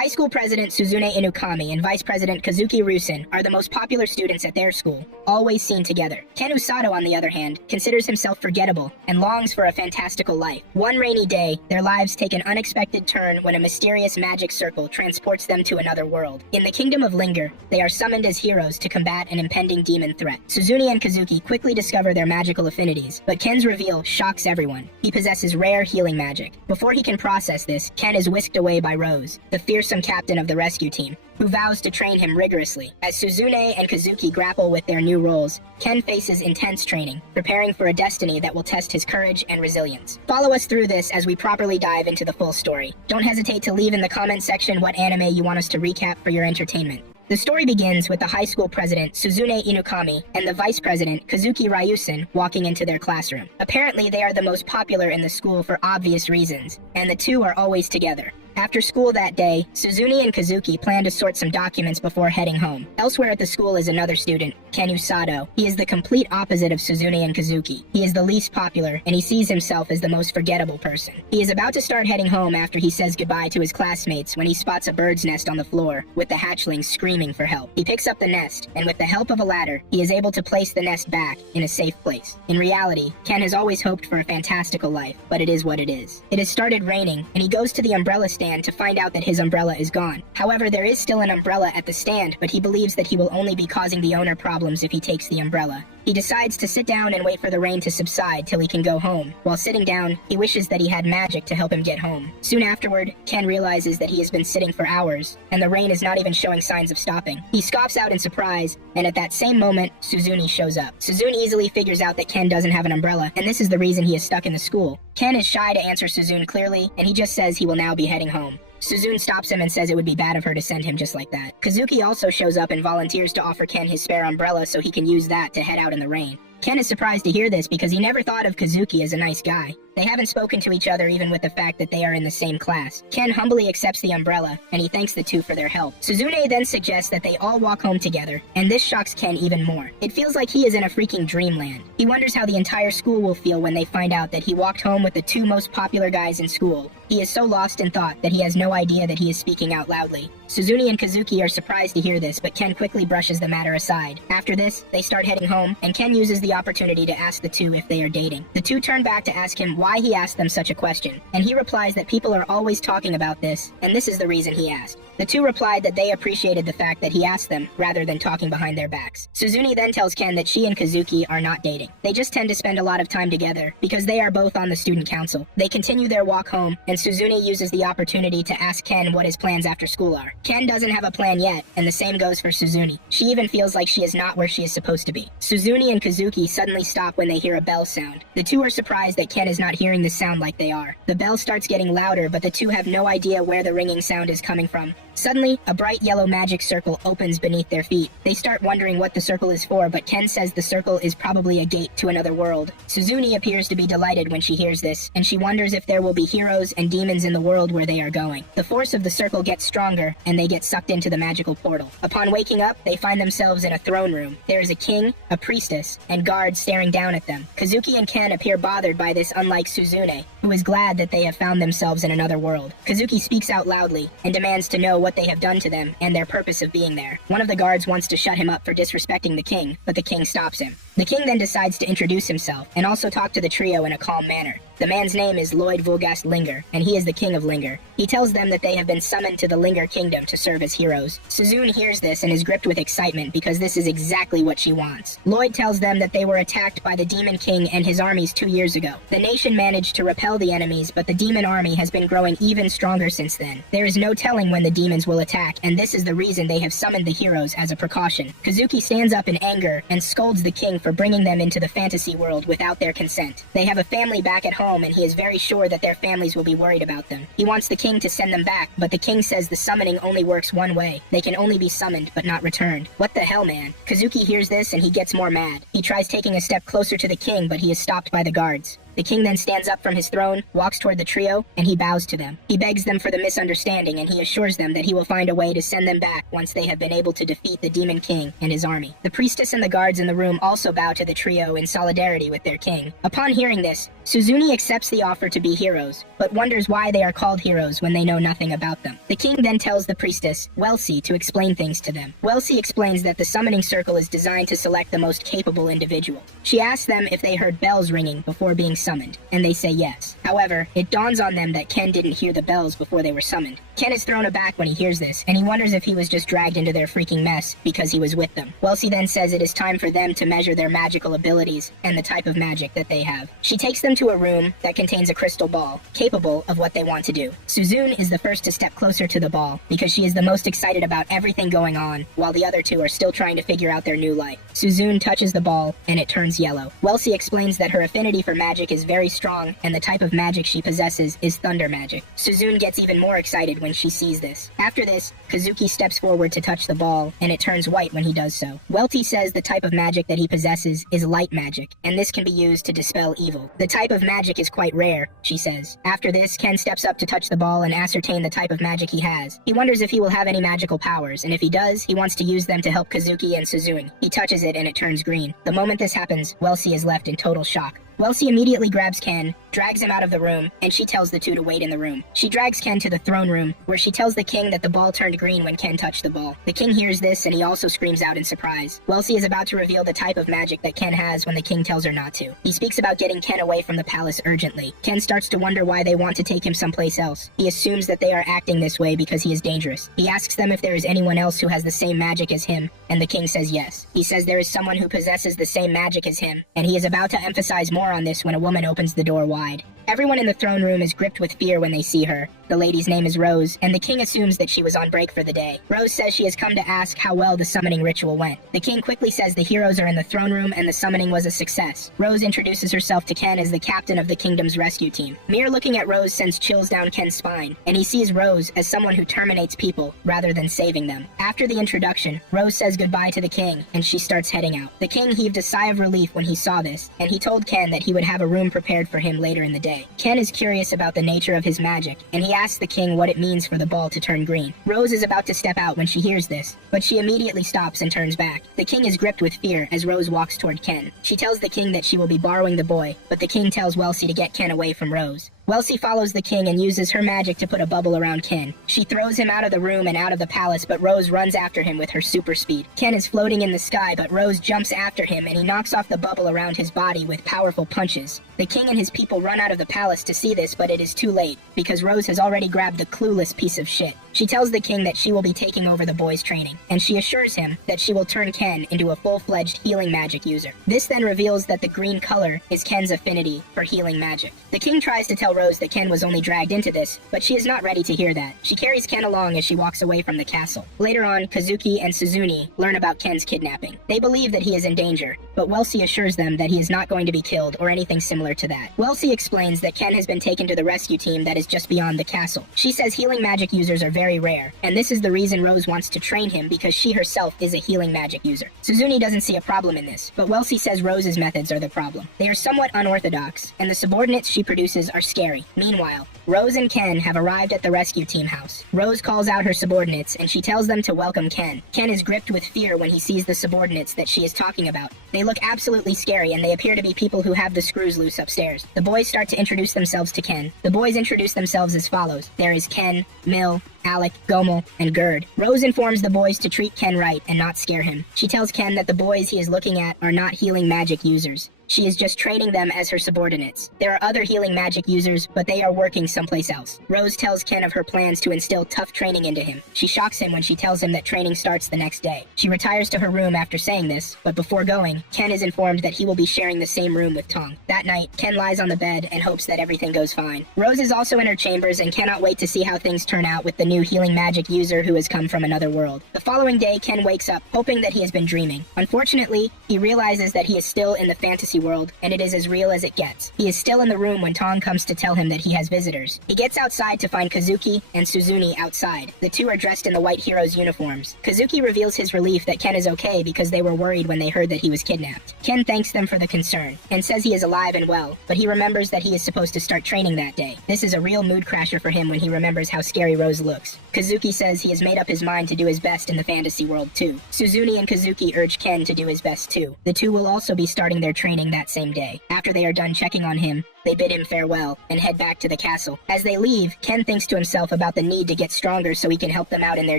High school president Suzune Inukami and vice president Kazuki Rusin are the most popular students at their school, always seen together. Ken Usato, on the other hand, considers himself forgettable and longs for a fantastical life. One rainy day, their lives take an unexpected turn when a mysterious magic circle transports them to another world. In the kingdom of Linger, they are summoned as heroes to combat an impending demon threat. Suzune and Kazuki quickly discover their magical affinities, but Ken's reveal shocks everyone. He possesses rare healing magic. Before he can process this, Ken is whisked away by Rose, the fearsome captain of the rescue team, who vows to train him rigorously. As Suzune and Kazuki grapple with their new roles, Ken faces intense training, preparing for a destiny that will test his courage and resilience. Follow us through this as we properly dive into the full story. Don't hesitate to leave in the comment section what anime you want us to recap for your entertainment. The story begins with the high school president, Suzune Inukami, and the vice president, Kazuki Ryusen, walking into their classroom. Apparently, they are the most popular in the school for obvious reasons, and the two are always together. After school that day, Suzune and Kazuki plan to sort some documents before heading home. Elsewhere at the school is another student, Ken Usato. He is the complete opposite of Suzune and Kazuki. He is the least popular, and he sees himself as the most forgettable person. He is about to start heading home after he says goodbye to his classmates when he spots a bird's nest on the floor, with the hatchling screaming for help. He picks up the nest, and with the help of a ladder, he is able to place the nest back in a safe place. In reality, Ken has always hoped for a fantastical life, but it is what it is. It has started raining, and he goes to the umbrella stand to find out that his umbrella is gone. However, there is still an umbrella at the stand, but he believes that he will only be causing the owner problems if he takes the umbrella. He decides to sit down and wait for the rain to subside till he can go home. While sitting down, he wishes that he had magic to help him get home. Soon afterward, Ken realizes that he has been sitting for hours, and the rain is not even showing signs of stopping. He scoffs out in surprise, and at that same moment, Suzune shows up. Suzune easily figures out that Ken doesn't have an umbrella, and this is the reason he is stuck in the school. Ken is shy to answer Suzune clearly, and he just says he will now be heading home. Suzune stops him and says it would be bad of her to send him just like that. Kazuki also shows up and volunteers to offer Ken his spare umbrella so he can use that to head out in the rain. Ken is surprised to hear this because he never thought of Kazuki as a nice guy. They haven't spoken to each other even with the fact that they are in the same class. Ken humbly accepts the umbrella, and he thanks the two for their help. Suzune then suggests that they all walk home together, and this shocks Ken even more. It feels like he is in a freaking dreamland. He wonders how the entire school will feel when they find out that he walked home with the two most popular guys in school. He is so lost in thought that he has no idea that he is speaking out loudly. Suzune and Kazuki are surprised to hear this, but Ken quickly brushes the matter aside. After this, they start heading home, and Ken uses the opportunity to ask the two if they are dating. The two turn back to ask him why he asked them such a question, and he replies that people are always talking about this, and this is the reason he asked. The two replied that they appreciated the fact that he asked them, rather than talking behind their backs. Suzune then tells Ken that she and Kazuki are not dating. They just tend to spend a lot of time together, because they are both on the student council. They continue their walk home, and Suzune uses the opportunity to ask Ken what his plans after school are. Ken doesn't have a plan yet, and the same goes for Suzune. She even feels like she is not where she is supposed to be. Suzune and Kazuki suddenly stop when they hear a bell sound. The two are surprised that Ken is not hearing the sound like they are. The bell starts getting louder, but the two have no idea where the ringing sound is coming from. Suddenly, a bright yellow magic circle opens beneath their feet. They start wondering what the circle is for, but Ken says the circle is probably a gate to another world. Suzune appears to be delighted when she hears this, and she wonders if there will be heroes and demons in the world where they are going. The force of the circle gets stronger, and they get sucked into the magical portal. Upon waking up, they find themselves in a throne room. There is a king, a priestess, and guards staring down at them. Kazuki and Ken appear bothered by this, unlike Suzune, who is glad that they have found themselves in another world. Kazuki speaks out loudly and demands to know what they have done to them and their purpose of being there. One of the guards wants to shut him up for disrespecting the king, but the king stops him. The king then decides to introduce himself and also talk to the trio in a calm manner. The man's name is Lloyd Vulgast Linger, and he is the king of Linger. He tells them that they have been summoned to the Linger kingdom to serve as heroes. Suzune hears this and is gripped with excitement because this is exactly what she wants. Lloyd tells them that they were attacked by the Demon King and his armies 2 years ago. The nation managed to repel the enemies, but the demon army has been growing even stronger since then. There is no telling when the demons will attack, and this is the reason they have summoned the heroes as a precaution. Kazuki stands up in anger and scolds the king for bringing them into the fantasy world without their consent. They have a family back at home, and he is very sure that their families will be worried about them. He wants the king to send them back, but the king says the summoning only works one way. They can only be summoned, but not returned. What the hell, man? Kazuki hears this and he gets more mad. He tries taking a step closer to the king, but he is stopped by the guards. The king then stands up from his throne, walks toward the trio, and he bows to them. He begs them for the misunderstanding, and he assures them that he will find a way to send them back once they have been able to defeat the Demon King and his army. The priestess and the guards in the room also bow to the trio in solidarity with their king. Upon hearing this, Suzuni accepts the offer to be heroes, but wonders why they are called heroes when they know nothing about them. The king then tells the priestess, Welsi, to explain things to them. Welsi explains that the summoning circle is designed to select the most capable individual. She asks them if they heard bells ringing before being summoned, and they say yes. However, it dawns on them that Ken didn't hear the bells before they were summoned. Ken is thrown aback when he hears this, and he wonders if he was just dragged into their freaking mess because he was with them. Welsi then says it is time for them to measure their magical abilities and the type of magic that they have. She takes them to a room that contains a crystal ball, capable of what they want to do. Suzune is the first to step closer to the ball because she is the most excited about everything going on, while the other two are still trying to figure out their new life. Suzune touches the ball, and it turns yellow. Welsi explains that her affinity for magic is very strong, and the type of magic she possesses is thunder magic. Suzune gets even more excited when she sees this. After this, Kazuki steps forward to touch the ball, and it turns white when he does so. Welty says the type of magic that he possesses is light magic, and this can be used to dispel evil. The type of magic is quite rare, she says. After this, Ken steps up to touch the ball and ascertain the type of magic he has. He wonders if he will have any magical powers, and if he does, he wants to use them to help Kazuki and Suzune. He touches it and it turns green. The moment this happens, Welsi is left in total shock. Welsi immediately grabs Ken, drags him out of the room, and she tells the two to wait in the room. She drags Ken to the throne room, where she tells the king that the ball turned green when Ken touched the ball. The king hears this, and he also screams out in surprise. Welsi is about to reveal the type of magic that Ken has when the king tells her not to. He speaks about getting Ken away from the palace urgently. Ken starts to wonder why they want to take him someplace else. He assumes that they are acting this way because he is dangerous. He asks them if there is anyone else who has the same magic as him, and the king says yes. He says there is someone who possesses the same magic as him, and he is about to emphasize more on this when a woman opens the door wide. Everyone in the throne room is gripped with fear when they see her. The lady's name is Rose, and the king assumes that she was on break for the day. Rose says she has come to ask how well the summoning ritual went. The king quickly says the heroes are in the throne room and the summoning was a success. Rose introduces herself to Ken as the captain of the kingdom's rescue team. Mere looking at Rose sends chills down Ken's spine, and he sees Rose as someone who terminates people rather than saving them. After the introduction, Rose says goodbye to the king, and she starts heading out. The king heaved a sigh of relief when he saw this, and he told Ken that he would have a room prepared for him later in the day. Ken is curious about the nature of his magic, and he asks the king what it means for the ball to turn green. Rose is about to step out when she hears this, but she immediately stops and turns back. The king is gripped with fear as Rose walks toward Ken. She tells the king that she will be borrowing the boy, but the king tells Welsi to get Ken away from Rose. Welsi follows the king and uses her magic to put a bubble around Ken. She throws him out of the room and out of the palace, but Rose runs after him with her super speed. Ken is floating in the sky, but Rose jumps after him and he knocks off the bubble around his body with powerful punches. The king and his people run out of the palace to see this, but it is too late, because Rose has already grabbed the clueless piece of shit. She tells the king that she will be taking over the boy's training, and she assures him that she will turn Ken into a full-fledged healing magic user. This then reveals that the green color is Ken's affinity for healing magic. The king tries to tell Rose that Ken was only dragged into this, but she is not ready to hear that. She carries Ken along as she walks away from the castle. Later on, Kazuki and Suzune learn about Ken's kidnapping. They believe that he is in danger, but Welsi assures them that he is not going to be killed or anything similar to that. Welsi explains that Ken has been taken to the rescue team that is just beyond the castle. She says healing magic users are very rare, and this is the reason Rose wants to train him, because she herself is a healing magic user. Suzune doesn't see a problem in this, but Welsi says Rose's methods are the problem. They are somewhat unorthodox, and the subordinates she produces are scary. Meanwhile, Rose and Ken have arrived at the rescue team house. Rose calls out her subordinates, and she tells them to welcome Ken. Ken is gripped with fear when he sees the subordinates that she is talking about. They look absolutely scary, and they appear to be people who have the screws loose upstairs. The boys start to introduce themselves to Ken. The boys introduce themselves as follows. There is Ken, Mill, Alec, Gomel, and Gerd. Rose informs the boys to treat Ken right and not scare him. She tells Ken that the boys he is looking at are not healing magic users. She is just training them as her subordinates. There are other healing magic users, but they are working someplace else. Rose tells Ken of her plans to instill tough training into him. She shocks him when she tells him that training starts the next day. She retires to her room after saying this, but before going, Ken is informed that he will be sharing the same room with Tong. That night, Ken lies on the bed and hopes that everything goes fine. Rose is also in her chambers and cannot wait to see how things turn out with the new healing magic user who has come from another world. The following day, Ken wakes up, hoping that he has been dreaming. Unfortunately, he realizes that he is still in the fantasy world, and it is as real as it gets. He is still in the room when Tong comes to tell him that he has visitors. He gets outside to find Kazuki and Suzune outside. The two are dressed in the white heroes' uniforms. Kazuki reveals his relief that Ken is okay because they were worried when they heard that he was kidnapped. Ken thanks them for the concern and says he is alive and well, but he remembers that he is supposed to start training that day. This is a real mood crasher for him when he remembers how scary Rose looks. Kazuki says he has made up his mind to do his best in the fantasy world too. Suzune and Kazuki urge Ken to do his best too. The two will also be starting their training that same day. After they are done checking on him, They bid him farewell and head back to the castle. As they leave, Ken thinks to himself about the need to get stronger so he can help them out in their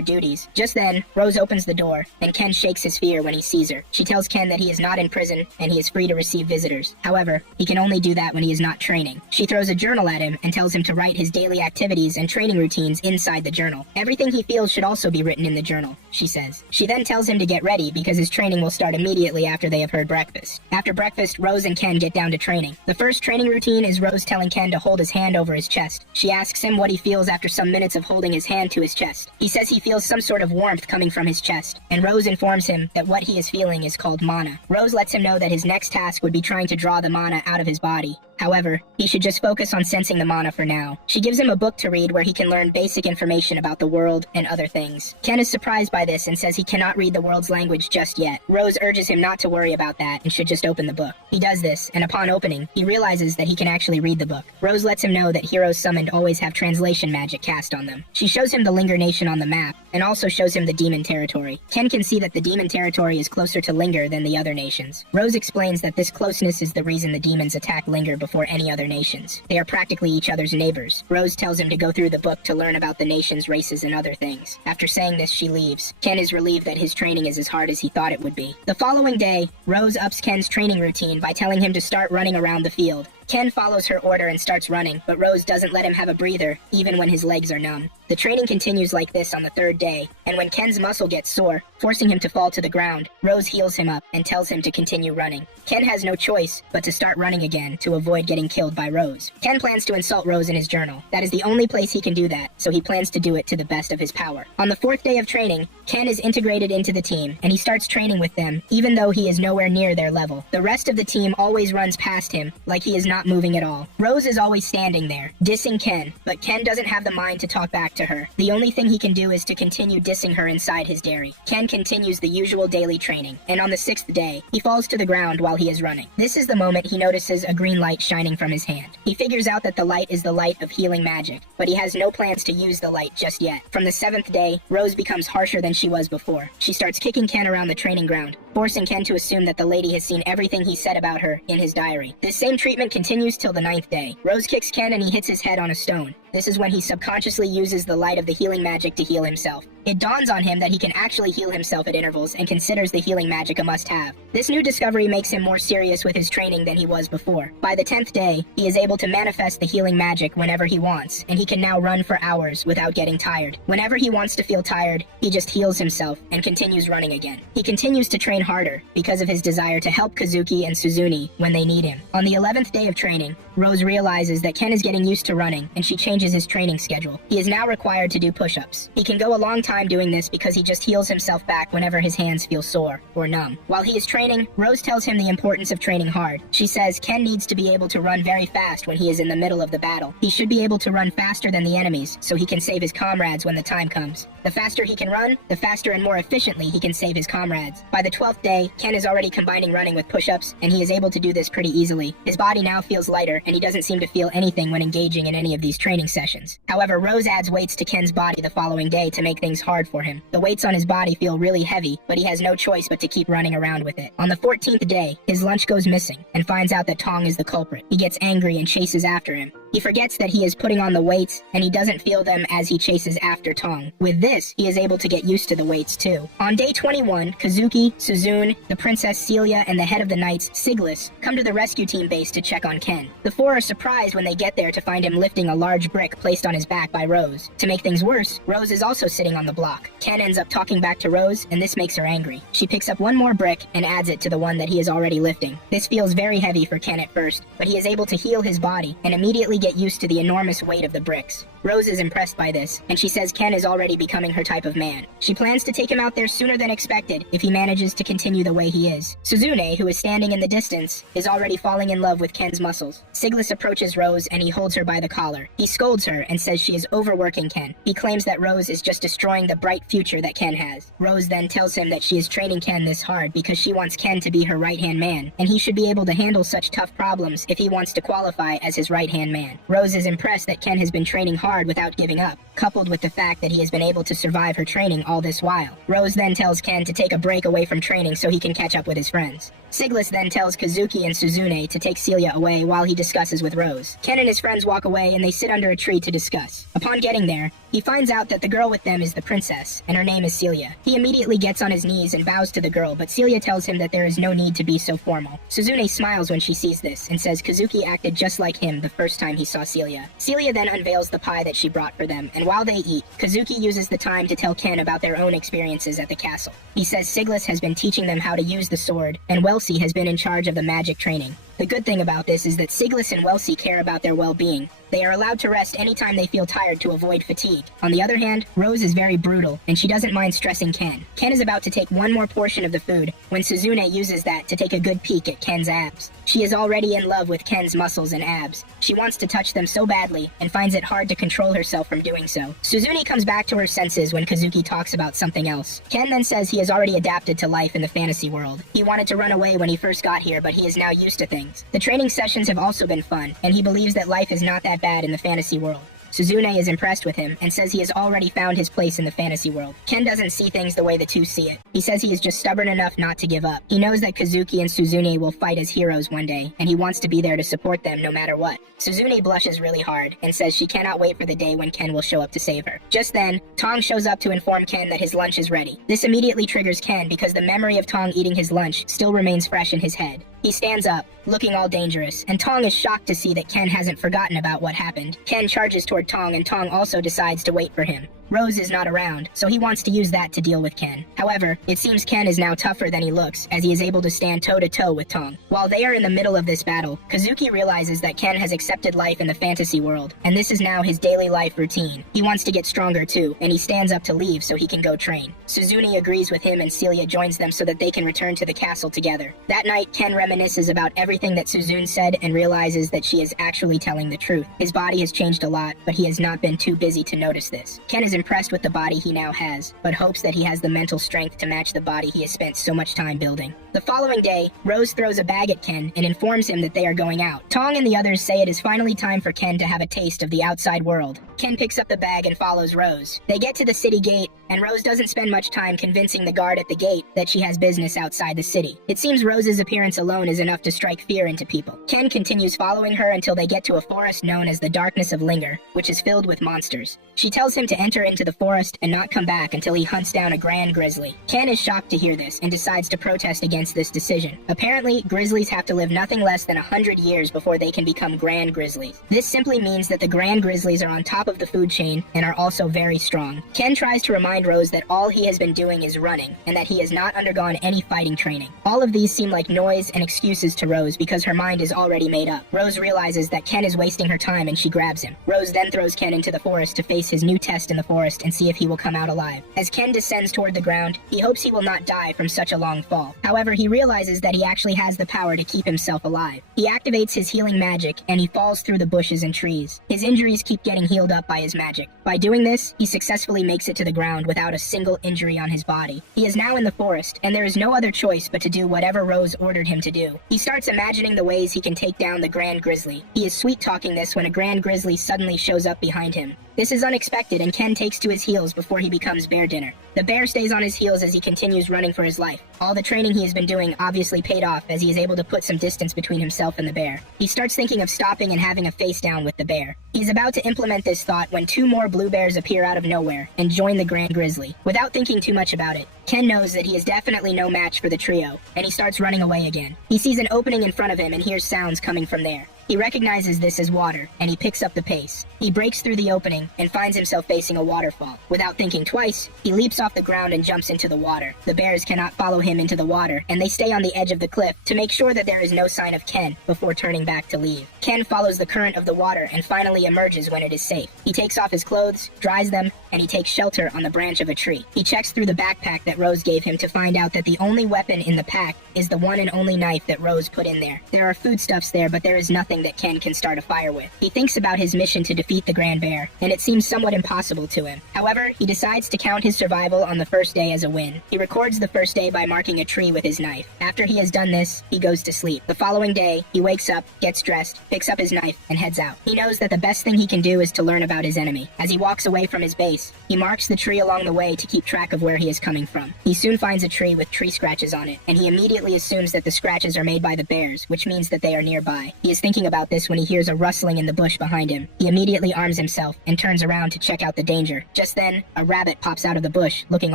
duties. Just then, Rose opens the door, and Ken shakes his fear when he sees her. She tells Ken that he is not in prison and he is free to receive visitors. However, he can only do that when he is not training. She throws a journal at him and tells him to write his daily activities and training routines inside the journal. Everything he feels should also be written in the journal, she says. She then tells him to get ready because his training will start immediately after they have heard breakfast. After breakfast, Rose and Ken get down to training. The first training routine is Rose telling Ken to hold his hand over his chest. She asks him what he feels after some minutes of holding his hand to his chest. He says he feels some sort of warmth coming from his chest, and Rose informs him that what he is feeling is called mana. Rose lets him know that his next task would be trying to draw the mana out of his body. However, he should just focus on sensing the mana for now. She gives him a book to read where he can learn basic information about the world and other things. Ken is surprised by this and says he cannot read the world's language just yet. Rose urges him not to worry about that and should just open the book. He does this, and upon opening, he realizes that he can actually read the book. Rose lets him know that heroes summoned always have translation magic cast on them. She shows him the Linger Nation on the map, and also shows him the demon territory. Ken can see that the demon territory is closer to Linger than the other nations. Rose explains that this closeness is the reason the demons attack Linger before any other nations. They are practically each other's neighbors. Rose tells him to go through the book to learn about the nations, races, and other things. After saying this, she leaves. Ken is relieved that his training is as hard as he thought it would be. The following day, Rose ups Ken's training routine by telling him to start running around the field. Ken follows her order and starts running, but Rose doesn't let him have a breather, even when his legs are numb. The training continues like this on the third day, and when Ken's muscle gets sore, forcing him to fall to the ground, Rose heals him up and tells him to continue running. Ken has no choice but to start running again to avoid getting killed by Rose. Ken plans to insult Rose in his journal. That is the only place he can do that, so he plans to do it to the best of his power. On the fourth day of training, Ken is integrated into the team, and he starts training with them, even though he is nowhere near their level. The rest of the team always runs past him, like he is not moving at all. Rose is always standing there, dissing Ken, but Ken doesn't have the mind to talk back to her. The only thing he can do is to continue dissing her inside his dairy. Ken continues the usual daily training, and on the sixth day, he falls to the ground while he is running. This is the moment he notices a green light shining from his hand. He figures out that the light is the light of healing magic, but he has no plans to use the light just yet. From the seventh day, Rose becomes harsher than she was before. She starts kicking Ken around the training ground, forcing Ken to assume that the lady has seen everything he said about her in his diary. This same treatment continues till the ninth day. Rose kicks Ken and he hits his head on a stone. This is when he subconsciously uses the light of the healing magic to heal himself. It dawns on him that he can actually heal himself at intervals and considers the healing magic a must-have. This new discovery makes him more serious with his training than he was before. By the 10th day, he is able to manifest the healing magic whenever he wants, and he can now run for hours without getting tired. Whenever he wants to feel tired, he just heals himself and continues running again. He continues to train harder because of his desire to help Kazuki and Suzune when they need him. On the 11th day of training, Rose realizes that Ken is getting used to running, and she changes his training schedule. He is now required to do push-ups. He can go a long time doing this because he just heals himself back whenever his hands feel sore or numb. While he is training, Rose tells him the importance of training hard. She says Ken needs to be able to run very fast when he is in the middle of the battle. He should be able to run faster than the enemies so he can save his comrades when the time comes. The faster he can run, the faster and more efficiently he can save his comrades. By the 12th day, Ken is already combining running with push-ups, and he is able to do this pretty easily. His body now feels lighter, and he doesn't seem to feel anything when engaging in any of these training sessions. However, Rose adds weights to Ken's body the following day to make things hard for him. The weights on his body feel really heavy, but he has no choice but to keep running around with it. On the 14th day, his lunch goes missing, and finds out that Tong is the culprit. He gets angry and chases after him. He forgets that he is putting on the weights, and he doesn't feel them as he chases after Tong. With this, he is able to get used to the weights too. On day 21, Kazuki, Suzune, the Princess Celia, and the head of the Knights, Siglis, come to the rescue team base to check on Ken. The four are surprised when they get there to find him lifting a large brick placed on his back by Rose. To make things worse, Rose is also sitting on the block. Ken ends up talking back to Rose, and this makes her angry. She picks up one more brick and adds it to the one that he is already lifting. This feels very heavy for Ken at first, but he is able to heal his body and immediately get used to the enormous weight of the bricks. Rose is impressed by this, and she says Ken is already becoming her type of man. She plans to take him out there sooner than expected if he manages to continue the way he is. Suzune, who is standing in the distance, is already falling in love with Ken's muscles. Siglis approaches Rose and he holds her by the collar. He scolds her and says she is overworking Ken. He claims that Rose is just destroying the bright future that Ken has. Rose then tells him that she is training Ken this hard because she wants Ken to be her right-hand man, and he should be able to handle such tough problems if he wants to qualify as his right-hand man. Ken. Rose is impressed that Ken has been training hard without giving up, coupled with the fact that he has been able to survive her training all this while. Rose then tells Ken to take a break away from training so he can catch up with his friends. Siglis then tells Kazuki and Suzune to take Celia away while he discusses with Rose. Ken and his friends walk away and they sit under a tree to discuss. Upon getting there, he finds out that the girl with them is the princess, and her name is Celia. He immediately gets on his knees and bows to the girl, but Celia tells him that there is no need to be so formal. Suzune smiles when she sees this, and says Kazuki acted just like him the first time he saw Celia. Celia then unveils the pie that she brought for them, and while they eat, Kazuki uses the time to tell Ken about their own experiences at the castle. He says Siglis has been teaching them how to use the sword, and Welsi has been in charge of the magic training. The good thing about this is that Siglis and Welsi care about their well-being. They are allowed to rest anytime they feel tired to avoid fatigue. On the other hand, Rose is very brutal, and she doesn't mind stressing Ken. Ken is about to take one more portion of the food when Suzune uses that to take a good peek at Ken's abs. She is already in love with Ken's muscles and abs. She wants to touch them so badly and finds it hard to control herself from doing so. Suzune comes back to her senses when Kazuki talks about something else. Ken then says he has already adapted to life in the fantasy world. He wanted to run away when he first got here, but he is now used to things. The training sessions have also been fun, and he believes that life is not that bad in the fantasy world. Suzune is impressed with him and says he has already found his place in the fantasy world. Ken doesn't see things the way the two see it. He says he is just stubborn enough not to give up. He knows that Kazuki and Suzune will fight as heroes one day, and he wants to be there to support them no matter what. Suzune blushes really hard and says she cannot wait for the day when Ken will show up to save her. Just then, Tong shows up to inform Ken that his lunch is ready. This immediately triggers Ken because the memory of Tong eating his lunch still remains fresh in his head. He stands up, looking all dangerous, and Tong is shocked to see that Ken hasn't forgotten about what happened. Ken charges toward Tong, and Tong also decides to wait for him. Rose is not around, so he wants to use that to deal with Ken. However, it seems Ken is now tougher than he looks, as he is able to stand toe-to-toe with Tong. While they are in the middle of this battle, Kazuki realizes that Ken has accepted life in the fantasy world, and this is now his daily life routine. He wants to get stronger too, and he stands up to leave so he can go train. Suzune agrees with him and Celia joins them so that they can return to the castle together. That night, Ken reminisces about everything that Suzune said and realizes that she is actually telling the truth. His body has changed a lot, but he has not been too busy to notice this. Ken is impressed with the body he now has, but hopes that he has the mental strength to match the body he has spent so much time building. The following day, Rose throws a bag at Ken and informs him that they are going out. Tong and the others say it is finally time for Ken to have a taste of the outside world. Ken picks up the bag and follows Rose. They get to the city gate, and Rose doesn't spend much time convincing the guard at the gate that she has business outside the city. It seems Rose's appearance alone is enough to strike fear into people. Ken continues following her until they get to a forest known as the Darkness of Linger, which is filled with monsters. She tells him to enter into the forest and not come back until he hunts down a grand grizzly. Ken is shocked to hear this and decides to protest against this decision. Apparently, grizzlies have to live nothing less than 100 years before they can become grand grizzlies. This simply means that the grand grizzlies are on top of the food chain and are also very strong. Ken tries to remind Rose that all he has been doing is running and that he has not undergone any fighting training. All of these seem like noise and excuses to Rose because her mind is already made up. Rose realizes that Ken is wasting her time and she grabs him. Rose then throws Ken into the forest to face his new test in the forest and see if he will come out alive. As Ken descends toward the ground, he hopes he will not die from such a long fall. However, he realizes that he actually has the power to keep himself alive. He activates his healing magic and he falls through the bushes and trees. His injuries keep getting healed up by his magic. By doing this, he successfully makes it to the ground without a single injury on his body. He is now in the forest, and there is no other choice but to do whatever Rose ordered him to do. He starts imagining the ways he can take down the Grand Grizzly. He is sweet-talking this when a Grand Grizzly suddenly shows up behind him. This is unexpected, and Ken takes to his heels before he becomes bear dinner. The bear stays on his heels as he continues running for his life. All the training he has been doing obviously paid off as he is able to put some distance between himself and the bear. He starts thinking of stopping and having a face down with the bear. He is about to implement this thought when two more blue bears appear out of nowhere and join the Grand Grizzly. Without thinking too much about it, Ken knows that he is definitely no match for the trio, and he starts running away again. He sees an opening in front of him and hears sounds coming from there. He recognizes this as water, and he picks up the pace. He breaks through the opening and finds himself facing a waterfall. Without thinking twice, he leaps off the ground and jumps into the water. The bears cannot follow him into the water, and they stay on the edge of the cliff to make sure that there is no sign of Ken before turning back to leave. Ken follows the current of the water and finally emerges when it is safe. He takes off his clothes, dries them, and he takes shelter on the branch of a tree. He checks through the backpack that Rose gave him to find out that the only weapon in the pack is the one and only knife that Rose put in there. There are foodstuffs there, but there is nothing that Ken can start a fire with. He thinks about his mission to defeat the Grand Bear, and it seems somewhat impossible to him. However, he decides to count his survival on the first day as a win. He records the first day by marking a tree with his knife. After he has done this, he goes to sleep. The following day, he wakes up, gets dressed, picks up his knife, and heads out. He knows that the best thing he can do is to learn about his enemy. As he walks away from his base, he marks the tree along the way to keep track of where he is coming from. He soon finds a tree with tree scratches on it, and he immediately assumes that the scratches are made by the bears, which means that they are nearby. He is thinking about this when he hears a rustling in the bush behind him. He immediately arms himself and turns around to check out the danger. Just then, a rabbit pops out of the bush, looking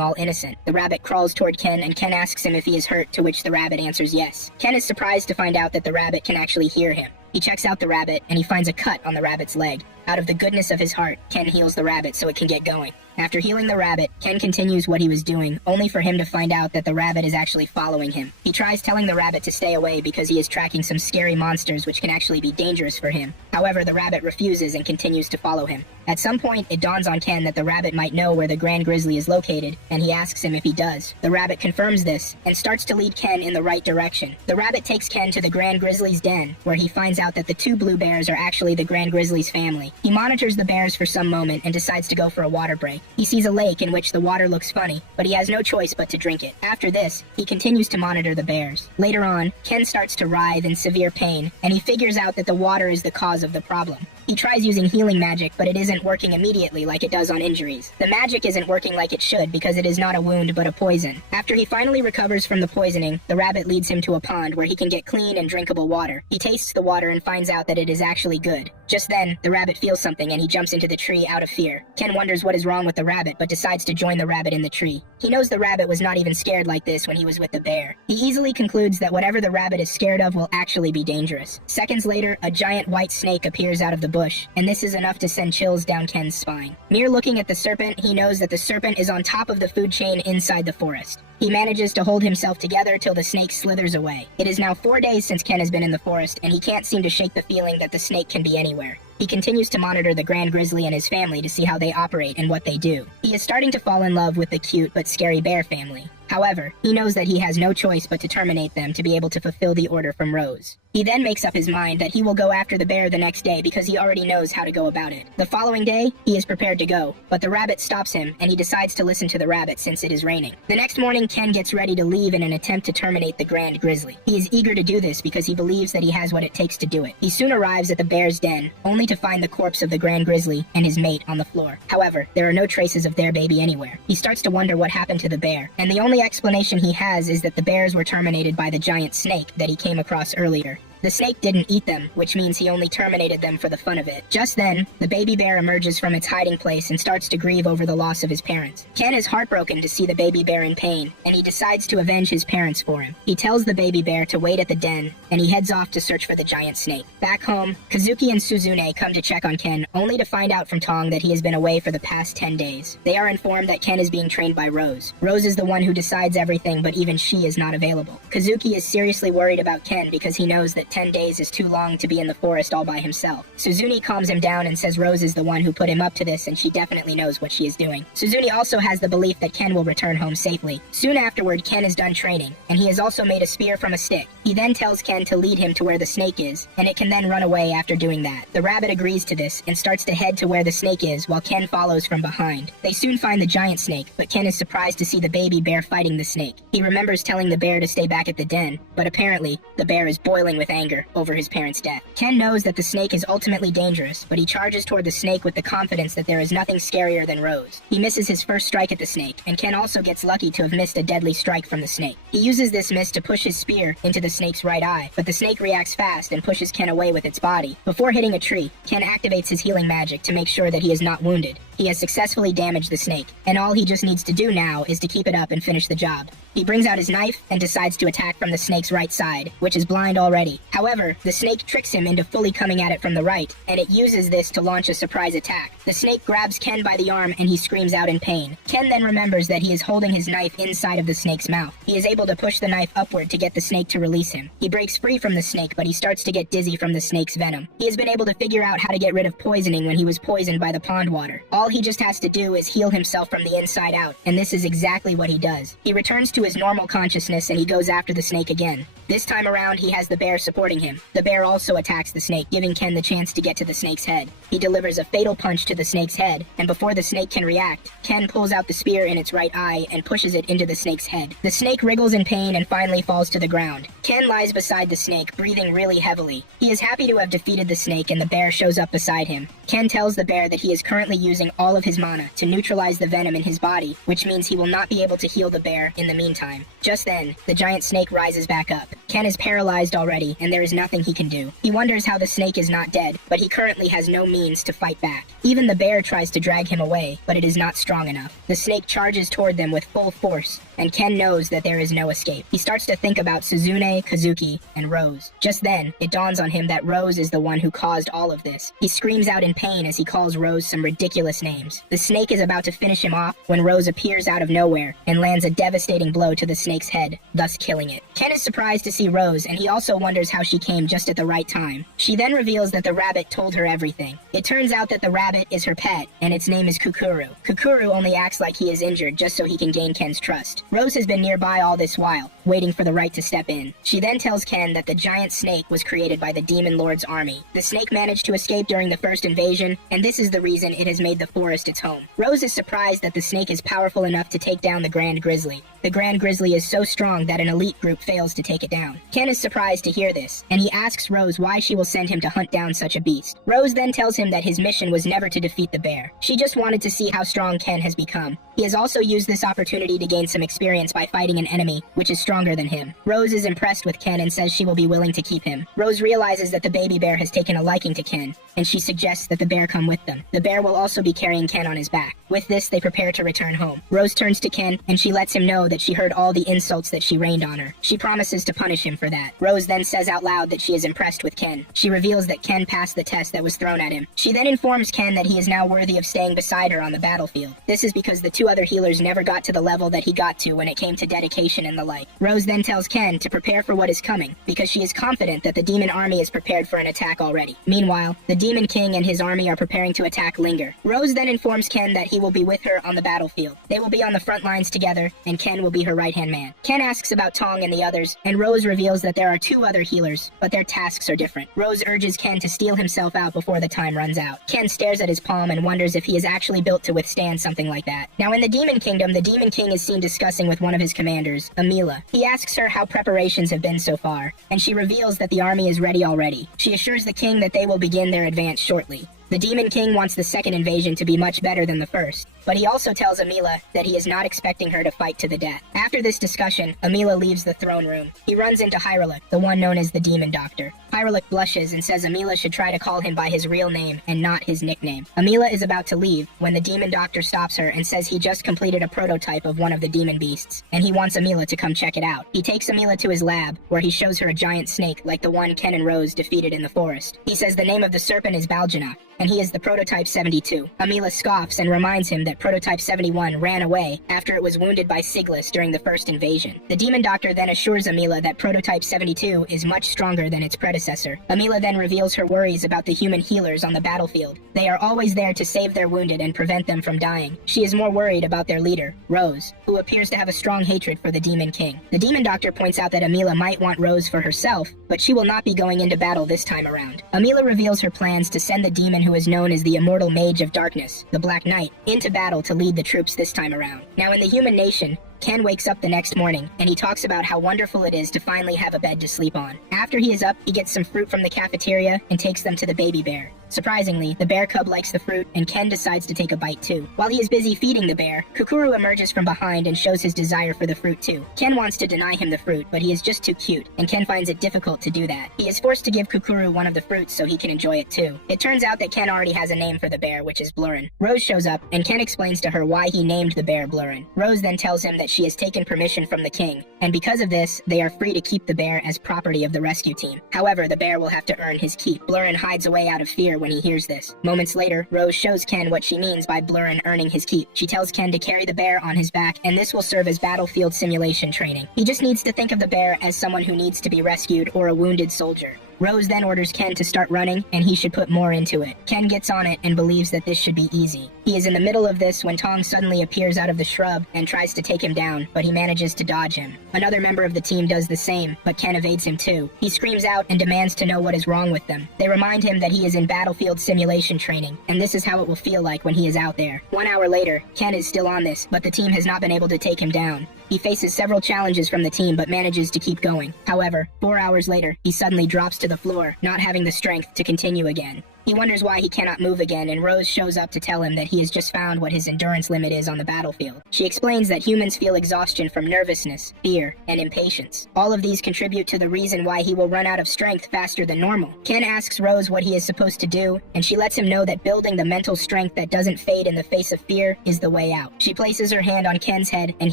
all innocent. The rabbit crawls toward Ken, and Ken asks him if he is hurt, to which the rabbit answers yes. Ken is surprised to find out that the rabbit can actually hear him. He checks out the rabbit, and he finds a cut on the rabbit's leg. Out of the goodness of his heart, Ken heals the rabbit so it can get going. After healing the rabbit, Ken continues what he was doing, only for him to find out that the rabbit is actually following him. He tries telling the rabbit to stay away because he is tracking some scary monsters which can actually be dangerous for him. However, the rabbit refuses and continues to follow him. At some point, it dawns on Ken that the rabbit might know where the Grand Grizzly is located, and he asks him if he does. The rabbit confirms this, and starts to lead Ken in the right direction. The rabbit takes Ken to the Grand Grizzly's den, where he finds out that the two blue bears are actually the Grand Grizzly's family. He monitors the bears for some moment and decides to go for a water break. He sees a lake in which the water looks funny, but he has no choice but to drink it. After this, he continues to monitor the bears. Later on, Ken starts to writhe in severe pain, and he figures out that the water is the cause of the problem. He tries using healing magic, but it isn't working immediately like it does on injuries. The magic isn't working like it should because it is not a wound but a poison. After he finally recovers from the poisoning, the rabbit leads him to a pond where he can get clean and drinkable water. He tastes the water and finds out that it is actually good. Just then, the rabbit feels something and he jumps into the tree out of fear. Ken wonders what is wrong with the rabbit, but decides to join the rabbit in the tree. He knows the rabbit was not even scared like this when he was with the bear. He easily concludes that whatever the rabbit is scared of will actually be dangerous. Seconds later, a giant white snake appears out of the bush, and this is enough to send chills down Ken's spine. Mere looking at the serpent, he knows that the serpent is on top of the food chain inside the forest. He manages to hold himself together till the snake slithers away. It is now 4 days since Ken has been in the forest, and he can't seem to shake the feeling that the snake can be anywhere. He continues to monitor the Grand Grizzly and his family to see how they operate and what they do. He is starting to fall in love with the cute but scary bear family. However, he knows that he has no choice but to terminate them to be able to fulfill the order from Rose. He then makes up his mind that he will go after the bear the next day because he already knows how to go about it. The following day, he is prepared to go, but the rabbit stops him and he decides to listen to the rabbit since it is raining. The next morning, Ken gets ready to leave in an attempt to terminate the Grand Grizzly. He is eager to do this because he believes that he has what it takes to do it. He soon arrives at the bear's den, only to find the corpse of the Grand Grizzly and his mate on the floor. However, there are no traces of their baby anywhere. He starts to wonder what happened to the bear, and the only explanation he has is that the bears were terminated by the giant snake that he came across earlier. The snake didn't eat them, which means he only terminated them for the fun of it. Just then, the baby bear emerges from its hiding place and starts to grieve over the loss of his parents. Ken is heartbroken to see the baby bear in pain, and he decides to avenge his parents for him. He tells the baby bear to wait at the den, and he heads off to search for the giant snake. Back home, Kazuki and Suzune come to check on Ken, only to find out from Tong that he has been away for the past 10 days. They are informed that Ken is being trained by Rose. Rose is the one who decides everything, but even she is not available. Kazuki is seriously worried about Ken because he knows that 10 days is too long to be in the forest all by himself. Suzune calms him down and says Rose is the one who put him up to this and she definitely knows what she is doing. Suzune also has the belief that Ken will return home safely. Soon afterward, Ken is done training, and he has also made a spear from a stick. He then tells Ken to lead him to where the snake is, and it can then run away after doing that. The rabbit agrees to this and starts to head to where the snake is while Ken follows from behind. They soon find the giant snake, but Ken is surprised to see the baby bear fighting the snake. He remembers telling the bear to stay back at the den, but apparently, the bear is boiling with anger over his parents' death. Ken knows that the snake is ultimately dangerous, but he charges toward the snake with the confidence that there is nothing scarier than Rose. He misses his first strike at the snake, and Ken also gets lucky to have missed a deadly strike from the snake. He uses this miss to push his spear into the snake's right eye, but the snake reacts fast and pushes Ken away with its body. Before hitting a tree, Ken activates his healing magic to make sure that he is not wounded. He has successfully damaged the snake, and all he just needs to do now is to keep it up and finish the job. He brings out his knife and decides to attack from the snake's right side, which is blind already. However, the snake tricks him into fully coming at it from the right, and it uses this to launch a surprise attack. The snake grabs Ken by the arm and he screams out in pain. Ken then remembers that he is holding his knife inside of the snake's mouth. He is able to push the knife upward to get the snake to release him. He breaks free from the snake, but he starts to get dizzy from the snake's venom. He has been able to figure out how to get rid of poisoning when he was poisoned by the pond water. All he just has to do is heal himself from the inside out, and this is exactly what he does. He returns to his normal consciousness and he goes after the snake again. This time around, he has the bear supporting him. The bear also attacks the snake, giving Ken the chance to get to the snake's head. He delivers a fatal punch to the snake's head, and before the snake can react, Ken pulls out the spear in its right eye and pushes it into the snake's head. The snake wriggles in pain and finally falls to the ground. Ken lies beside the snake, breathing really heavily. He is happy to have defeated the snake, and the bear shows up beside him. Ken tells the bear that he is currently using all of his mana to neutralize the venom in his body, which means he will not be able to heal the bear in the meantime. Just then, the giant snake rises back up. Ken is paralyzed already, and there is nothing he can do. He wonders how the snake is not dead, but he currently has no means to fight back. Even the bear tries to drag him away, but it is not strong enough. The snake charges toward them with full force, and Ken knows that there is no escape. He starts to think about Suzune, Kazuki, and Rose. Just then, it dawns on him that Rose is the one who caused all of this. He screams out in pain as he calls Rose some ridiculous names. The snake is about to finish him off when Rose appears out of nowhere and lands a devastating blow to the snake's head, thus killing it. Ken is surprised to see Rose, and he also wonders how she came just at the right time. She then reveals that the rabbit told her everything. It turns out that the rabbit is her pet, and its name is Kukuru. Kukuru only acts like he is injured just so he can gain Ken's trust. Rose has been nearby all this while, waiting for the right to step in. She then tells Ken that the giant snake was created by the Demon Lord's army. The snake managed to escape during the first invasion, and this is the reason it has made the forest its home. Rose is surprised that the snake is powerful enough to take down the Grand Grizzly. The Grand Grizzly is so strong that an elite group fails to take it down. Ken is surprised to hear this, and he asks Rose why she will send him to hunt down such a beast. Rose then tells him that his mission was never to defeat the bear. She just wanted to see how strong Ken has become. He has also used this opportunity to gain some experience by fighting an enemy, which is stronger than him. Rose is impressed with Ken and says she will be willing to keep him. Rose realizes that the baby bear has taken a liking to Ken, and she suggests that the bear come with them. The bear will also be carrying Ken on his back. With this, they prepare to return home. Rose turns to Ken, and she lets him know that she heard all the insults that she rained on her. She promises to punish him for that. Rose then says out loud that she is impressed with Ken. She reveals that Ken passed the test that was thrown at him. She then informs Ken that he is now worthy of staying beside her on the battlefield. This is because the two other healers never got to the level that he got to when it came to dedication and the like. Rose then tells Ken to prepare for what is coming, because she is confident that the demon army is prepared for an attack already. Meanwhile, the Demon King and his army are preparing to attack Linger. Rose then informs Ken that he will be with her on the battlefield. They will be on the front lines together, and Ken will be her right-hand man. Ken asks about Tong and the others, and Rose reveals that there are two other healers, but their tasks are different. Rose urges Ken to steal himself out before the time runs out. Ken stares at his palm and wonders if he is actually built to withstand something like that. Now in the Demon Kingdom, the Demon King is seen discussing with one of his commanders, Amila. He asks her how preparations have been so far, and she reveals that the army is ready already. She assures the king that they will begin their advance shortly. The Demon King wants the second invasion to be much better than the first, but he also tells Amila that he is not expecting her to fight to the death. After this discussion, Amila leaves the throne room. He runs into Hyrule, the one known as the Demon Doctor. Hyrule blushes and says Amila should try to call him by his real name and not his nickname. Amila is about to leave when the Demon Doctor stops her and says he just completed a prototype of one of the demon beasts, and he wants Amila to come check it out. He takes Amila to his lab, where he shows her a giant snake like the one Ken and Rose defeated in the forest. He says the name of the serpent is Baljanok, and he is the Prototype 72. Amila scoffs and reminds him that Prototype 71 ran away after it was wounded by Siglis during the first invasion. The Demon Doctor then assures Amila that Prototype 72 is much stronger than its predecessor. Amila then reveals her worries about the human healers on the battlefield. They are always there to save their wounded and prevent them from dying. She is more worried about their leader, Rose, who appears to have a strong hatred for the Demon King. The Demon Doctor points out that Amila might want Rose for herself, but she will not be going into battle this time around. Amila reveals her plans to send the demon who is known as the Immortal Mage of Darkness, the Black Knight, into battle to lead the troops this time around. Now in the human nation, Ken wakes up the next morning, and he talks about how wonderful it is to finally have a bed to sleep on. After he is up, he gets some fruit from the cafeteria and takes them to the baby bear. Surprisingly, the bear cub likes the fruit, and Ken decides to take a bite too. While he is busy feeding the bear, Kukuru emerges from behind and shows his desire for the fruit too. Ken wants to deny him the fruit, but he is just too cute, and Ken finds it difficult to do that. He is forced to give Kukuru one of the fruits so he can enjoy it too. It turns out that Ken already has a name for the bear, which is Blurrin. Rose shows up, and Ken explains to her why he named the bear Blurrin. Rose then tells him that that she has taken permission from the king, and because of this, they are free to keep the bear as property of the rescue team. However, the bear will have to earn his keep. Blurren hides away out of fear when he hears this. Moments later, Rose shows Ken what she means by Blurren earning his keep. She tells Ken to carry the bear on his back, and this will serve as battlefield simulation training. He just needs to think of the bear as someone who needs to be rescued or a wounded soldier. Rose then orders Ken to start running, and he should put more into it. Ken gets on it and believes that this should be easy. He is in the middle of this when Tong suddenly appears out of the shrub and tries to take him down, but he manages to dodge him. Another member of the team does the same, but Ken evades him too. He screams out and demands to know what is wrong with them. They remind him that he is in battlefield simulation training, and this is how it will feel like when he is out there. 1 hour later, Ken is still on this, but the team has not been able to take him down. He faces several challenges from the team but manages to keep going. However, 4 hours later, he suddenly drops to the floor, not having the strength to continue again. He wonders why he cannot move again, and Rose shows up to tell him that he has just found what his endurance limit is on the battlefield. She explains that humans feel exhaustion from nervousness, fear, and impatience. All of these contribute to the reason why he will run out of strength faster than normal. Ken asks Rose what he is supposed to do, and she lets him know that building the mental strength that doesn't fade in the face of fear is the way out. She places her hand on Ken's head and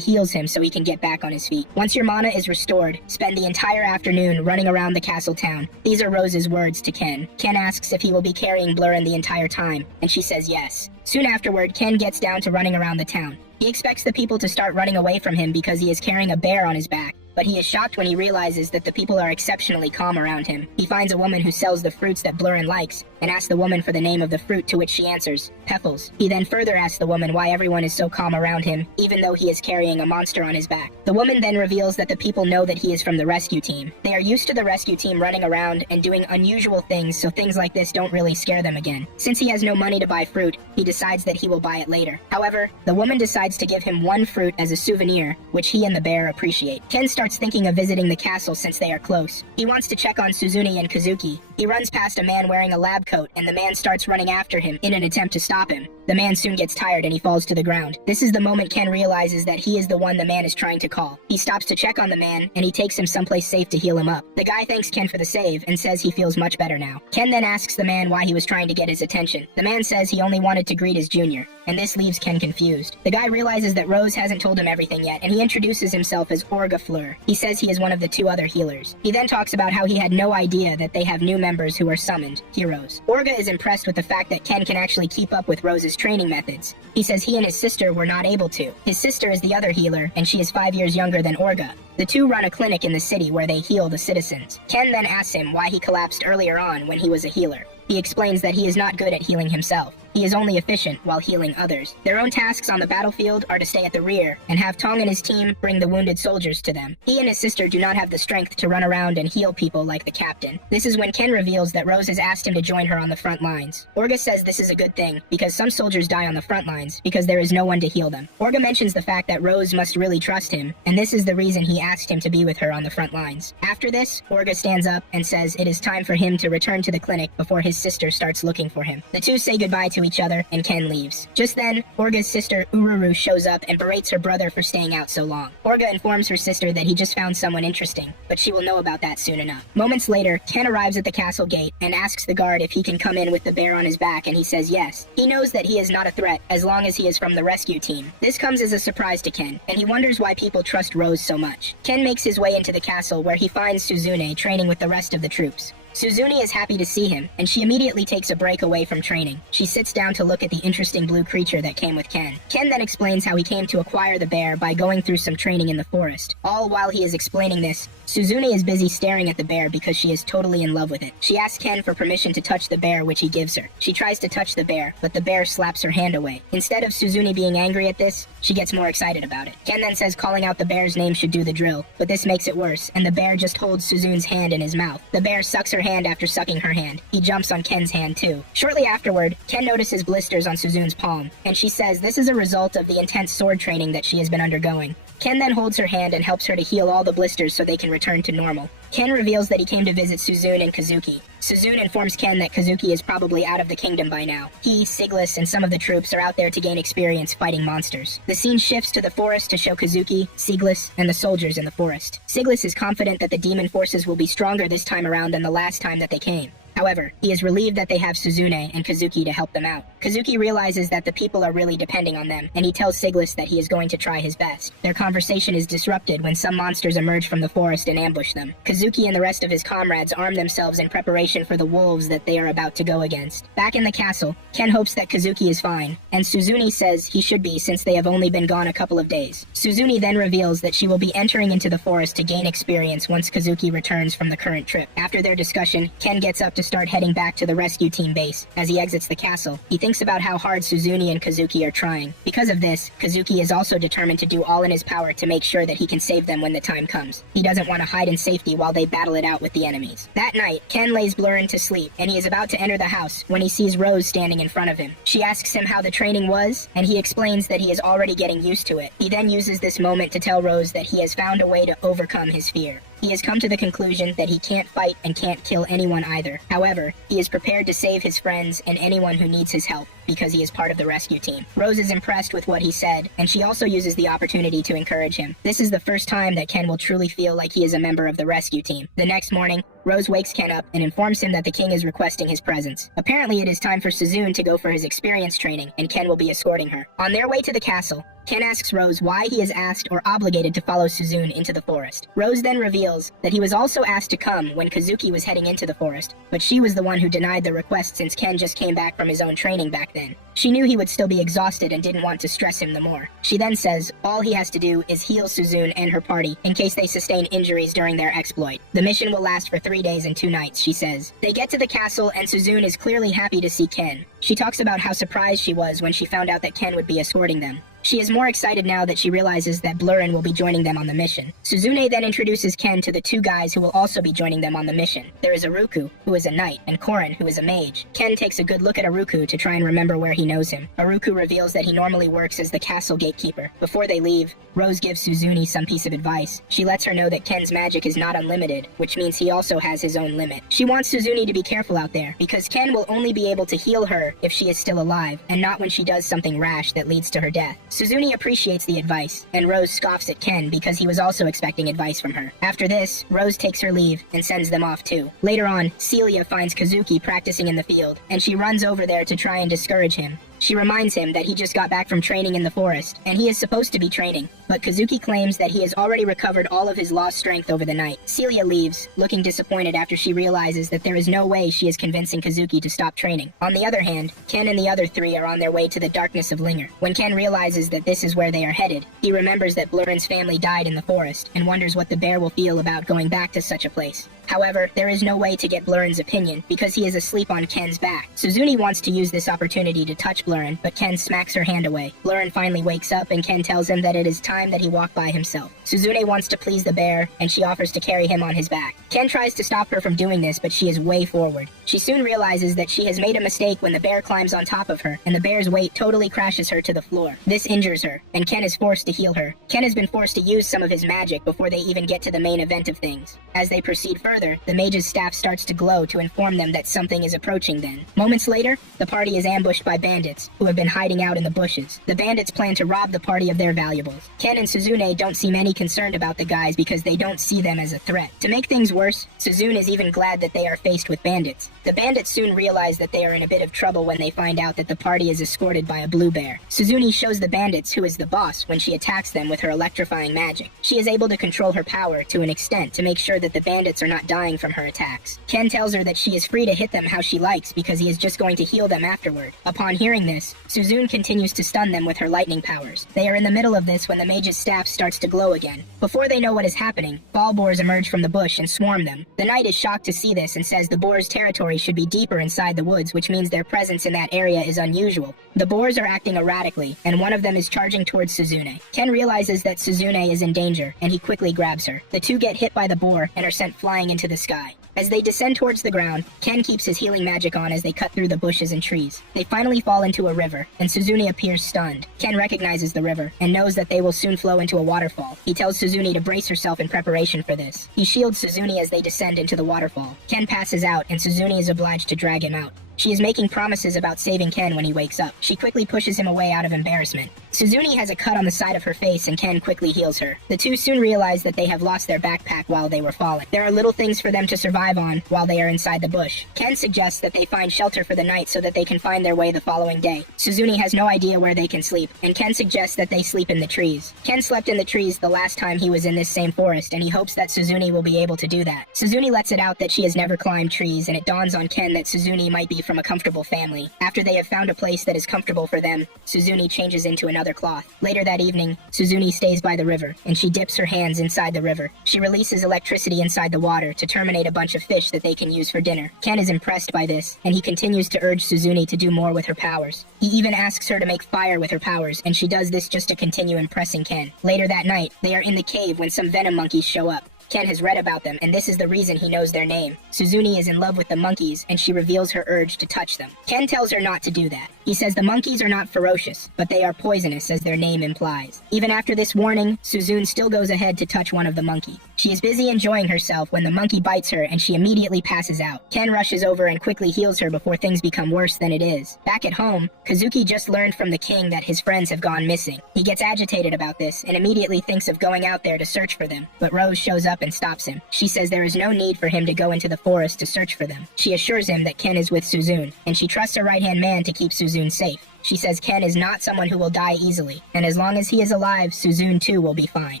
heals him so he can get back on his feet. Once your mana is restored, spend the entire afternoon running around the castle town. These are Rose's words to Ken. Ken asks if he will be carrying Blurren the entire time, and she says yes. Soon afterward, Ken gets down to running around the town. He expects the people to start running away from him because he is carrying a bear on his back, but he is shocked when he realizes that the people are exceptionally calm around him. He finds a woman who sells the fruits that Blurren likes, and asks the woman for the name of the fruit, to which she answers, Peffles. He then further asks the woman why everyone is so calm around him, even though he is carrying a monster on his back. The woman then reveals that the people know that he is from the rescue team. They are used to the rescue team running around and doing unusual things, so things like this don't really scare them again. Since he has no money to buy fruit, he decides that he will buy it later. However, the woman decides to give him one fruit as a souvenir, which he and the bear appreciate. Ken starts thinking of visiting the castle since they are close. He wants to check on Suzune and Kazuki. He runs past a man wearing a lab coat, and the man starts running after him in an attempt to stop him. The man soon gets tired and he falls to the ground. This is the moment Ken realizes that he is the one the man is trying to call. He stops to check on the man, and he takes him someplace safe to heal him up. The guy thanks Ken for the save and says he feels much better now. Ken then asks the man why he was trying to get his attention. The man says he only wanted to greet his junior, and this leaves Ken confused. The guy realizes that Rose hasn't told him everything yet, and he introduces himself as Orga Fleur. He says he is one of the 2 other healers. He then talks about how he had no idea that they have new members who are summoned, heroes. Orga is impressed with the fact that Ken can actually keep up with Rose's training methods. He says he and his sister were not able to. His sister is the other healer, and she is 5 years younger than Orga. The two run a clinic in the city where they heal the citizens. Ken then asks him why he collapsed earlier on when he was a healer. He explains that he is not good at healing himself. He is only efficient while healing others. Their own tasks on the battlefield are to stay at the rear and have Tong and his team bring the wounded soldiers to them. He and his sister do not have the strength to run around and heal people like the captain. This is when Ken reveals that Rose has asked him to join her on the front lines. Orga says this is a good thing because some soldiers die on the front lines because there is no one to heal them. Orga mentions the fact that Rose must really trust him, and this is the reason he asked him to be with her on the front lines. After this, Orga stands up and says it is time for him to return to the clinic before his sister starts looking for him. The two say goodbye to each other, and Ken leaves. Just then, Orga's sister Ururu shows up and berates her brother for staying out so long. Orga informs her sister that he just found someone interesting, but she will know about that soon enough. Moments later, Ken arrives at the castle gate and asks the guard if he can come in with the bear on his back, and he says yes. He knows that he is not a threat as long as he is from the rescue team. This comes as a surprise to Ken, and he wonders why people trust Rose so much. Ken makes his way into the castle where he finds Suzune training with the rest of the troops. Suzune is happy to see him, and she immediately takes a break away from training. She sits down to look at the interesting blue creature that came with Ken. Ken then explains how he came to acquire the bear by going through some training in the forest. All while he is explaining this, Suzune is busy staring at the bear because she is totally in love with it. She asks Ken for permission to touch the bear, which he gives her. She tries to touch the bear, but the bear slaps her hand away. Instead of Suzune being angry at this, she gets more excited about it. Ken then says calling out the bear's name should do the drill, but this makes it worse, and the bear just holds Suzune's hand in his mouth. The bear sucks her hand after sucking her hand. He jumps on Ken's hand too. Shortly afterward, Ken notices blisters on Suzune's palm, and she says this is a result of the intense sword training that she has been undergoing. Ken then holds her hand and helps her to heal all the blisters so they can return to normal. Ken reveals that he came to visit Suzune and Kazuki. Suzune informs Ken that Kazuki is probably out of the kingdom by now. He, Siglis, and some of the troops are out there to gain experience fighting monsters. The scene shifts to the forest to show Kazuki, Siglis, and the soldiers in the forest. Siglis is confident that the demon forces will be stronger this time around than the last time that they came. However, he is relieved that they have Suzune and Kazuki to help them out. Kazuki realizes that the people are really depending on them, and he tells Siglis that he is going to try his best. Their conversation is disrupted when some monsters emerge from the forest and ambush them. Kazuki and the rest of his comrades arm themselves in preparation for the wolves that they are about to go against. Back in the castle, Ken hopes that Kazuki is fine, and Suzune says he should be since they have only been gone a couple of days. Suzune then reveals that she will be entering into the forest to gain experience once Kazuki returns from the current trip. After their discussion, Ken gets up to start heading back to the rescue team base. As he exits the castle, he thinks about how hard Suzune and Kazuki are trying. Because of this, Kazuki is also determined to do all in his power to make sure that he can save them when the time comes. He doesn't want to hide in safety while they battle it out with the enemies. That night, Ken lays Blurren to sleep, and he is about to enter the house when he sees Rose standing in front of him. She asks him how the training was, and he explains that he is already getting used to it. He then uses this moment to tell Rose that he has found a way to overcome his fear. He has come to the conclusion that he can't fight and can't kill anyone either. However, he is prepared to save his friends and anyone who needs his help, because he is part of the rescue team. Rose is impressed with what he said, and she also uses the opportunity to encourage him. This is the first time that Ken will truly feel like he is a member of the rescue team. The next morning, Rose wakes Ken up and informs him that the king is requesting his presence. Apparently, it is time for Suzune to go for his experience training, and Ken will be escorting her. On their way to the castle, Ken asks Rose why he is asked or obligated to follow Suzune into the forest. Rose then reveals that he was also asked to come when Kazuki was heading into the forest, but she was the one who denied the request since Ken just came back from his own training back then. She knew he would still be exhausted and didn't want to stress him the more. She then says all he has to do is heal Suzune and her party in case they sustain injuries during their exploit. The mission will last for 3 days and 2 nights, she says. They get to the castle and Suzune is clearly happy to see Ken. She talks about how surprised she was when she found out that Ken would be escorting them. She is more excited now that she realizes that Blurren will be joining them on the mission. Suzune then introduces Ken to the 2 guys who will also be joining them on the mission. There is Aruku, who is a knight, and Korin, who is a mage. Ken takes a good look at Aruku to try and remember where he knows him. Aruku reveals that he normally works as the castle gatekeeper. Before they leave, Rose gives Suzune some piece of advice. She lets her know that Ken's magic is not unlimited, which means he also has his own limit. She wants Suzune to be careful out there, because Ken will only be able to heal her if she is still alive, and not when she does something rash that leads to her death. Suzune appreciates the advice, and Rose scoffs at Ken because he was also expecting advice from her. After this, Rose takes her leave and sends them off too. Later on, Celia finds Kazuki practicing in the field, and she runs over there to try and discourage him. She reminds him that he just got back from training in the forest, and he is supposed to be training, but Kazuki claims that he has already recovered all of his lost strength over the night. Celia leaves, looking disappointed after she realizes that there is no way she is convincing Kazuki to stop training. On the other hand, Ken and the other 3 are on their way to the darkness of Linger. When Ken realizes that this is where they are headed, he remembers that Blurren's family died in the forest, and wonders what the bear will feel about going back to such a place. However, there is no way to get Blurren's opinion, because he is asleep on Ken's back. Suzune wants to use this opportunity to touch Blurren, but Ken smacks her hand away. Blurren finally wakes up, and Ken tells him that it is time that he walk by himself. Suzune wants to please the bear, and she offers to carry him on his back. Ken tries to stop her from doing this, but she is way forward. She soon realizes that she has made a mistake when the bear climbs on top of her, and the bear's weight totally crashes her to the floor. This injures her, and Ken is forced to heal her. Ken has been forced to use some of his magic before they even get to the main event of things. As they proceed further, the mage's staff starts to glow to inform them that something is approaching then. Moments later, the party is ambushed by bandits, who have been hiding out in the bushes. The bandits plan to rob the party of their valuables. Ken and Suzune don't seem any concerned about the guys because they don't see them as a threat. To make things worse, Suzune is even glad that they are faced with bandits. The bandits soon realize that they are in a bit of trouble when they find out that the party is escorted by a blue bear. Suzune shows the bandits who is the boss when she attacks them with her electrifying magic. She is able to control her power to an extent to make sure that the bandits are not dying from her attacks. Ken tells her that she is free to hit them how she likes because he is just going to heal them afterward. Upon hearing this, Suzune continues to stun them with her lightning powers. They are in the middle of this when the mage's staff starts to glow again. Before they know what is happening, ball boars emerge from the bush and swarm them. The knight is shocked to see this and says the boars' territory should be deeper inside the woods, which means their presence in that area is unusual. The boars are acting erratically, and one of them is charging towards Suzune. Ken realizes that Suzune is in danger, and he quickly grabs her. The 2 get hit by the boar and are sent flying into the sky. As they descend towards the ground, Ken keeps his healing magic on as they cut through the bushes and trees. They finally fall into a river, and Suzune appears stunned. Ken recognizes the river, and knows that they will soon flow into a waterfall. He tells Suzune to brace herself in preparation for this. He shields Suzune as they descend into the waterfall. Ken passes out, and Suzune is obliged to drag him out. She is making promises about saving Ken when he wakes up. She quickly pushes him away out of embarrassment. Suzune has a cut on the side of her face and Ken quickly heals her. The two soon realize that they have lost their backpack while they were falling. There are little things for them to survive on while they are inside the bush. Ken suggests that they find shelter for the night so that they can find their way the following day. Suzune has no idea where they can sleep, and Ken suggests that they sleep in the trees. Ken slept in the trees the last time he was in this same forest, and he hopes that Suzune will be able to do that. Suzune lets it out that she has never climbed trees, and it dawns on Ken that Suzune might be from a comfortable family. After they have found a place that is comfortable for them, Suzune changes into another cloth. Later that evening, Suzune stays by the river, and she dips her hands inside the river. She releases electricity inside the water to terminate a bunch of fish that they can use for dinner. Ken is impressed by this, and he continues to urge Suzune to do more with her powers. He even asks her to make fire with her powers, and she does this just to continue impressing Ken. Later that night, they are in the cave when some venom monkeys show up. Ken has read about them, and this is the reason he knows their name. Suzune is in love with the monkeys, and she reveals her urge to touch them. Ken tells her not to do that. He says the monkeys are not ferocious, but they are poisonous as their name implies. Even after this warning, Suzune still goes ahead to touch one of the monkeys. She is busy enjoying herself when the monkey bites her and she immediately passes out. Ken rushes over and quickly heals her before things become worse than it is. Back at home, Kazuki just learned from the king that his friends have gone missing. He gets agitated about this and immediately thinks of going out there to search for them, but Rose shows up and stops him. She says there is no need for him to go into the forest to search for them. She assures him that Ken is with Suzune, and she trusts her right-hand man to keep Suzune safe. She says Ken is not someone who will die easily, and as long as he is alive, Suzune too will be fine.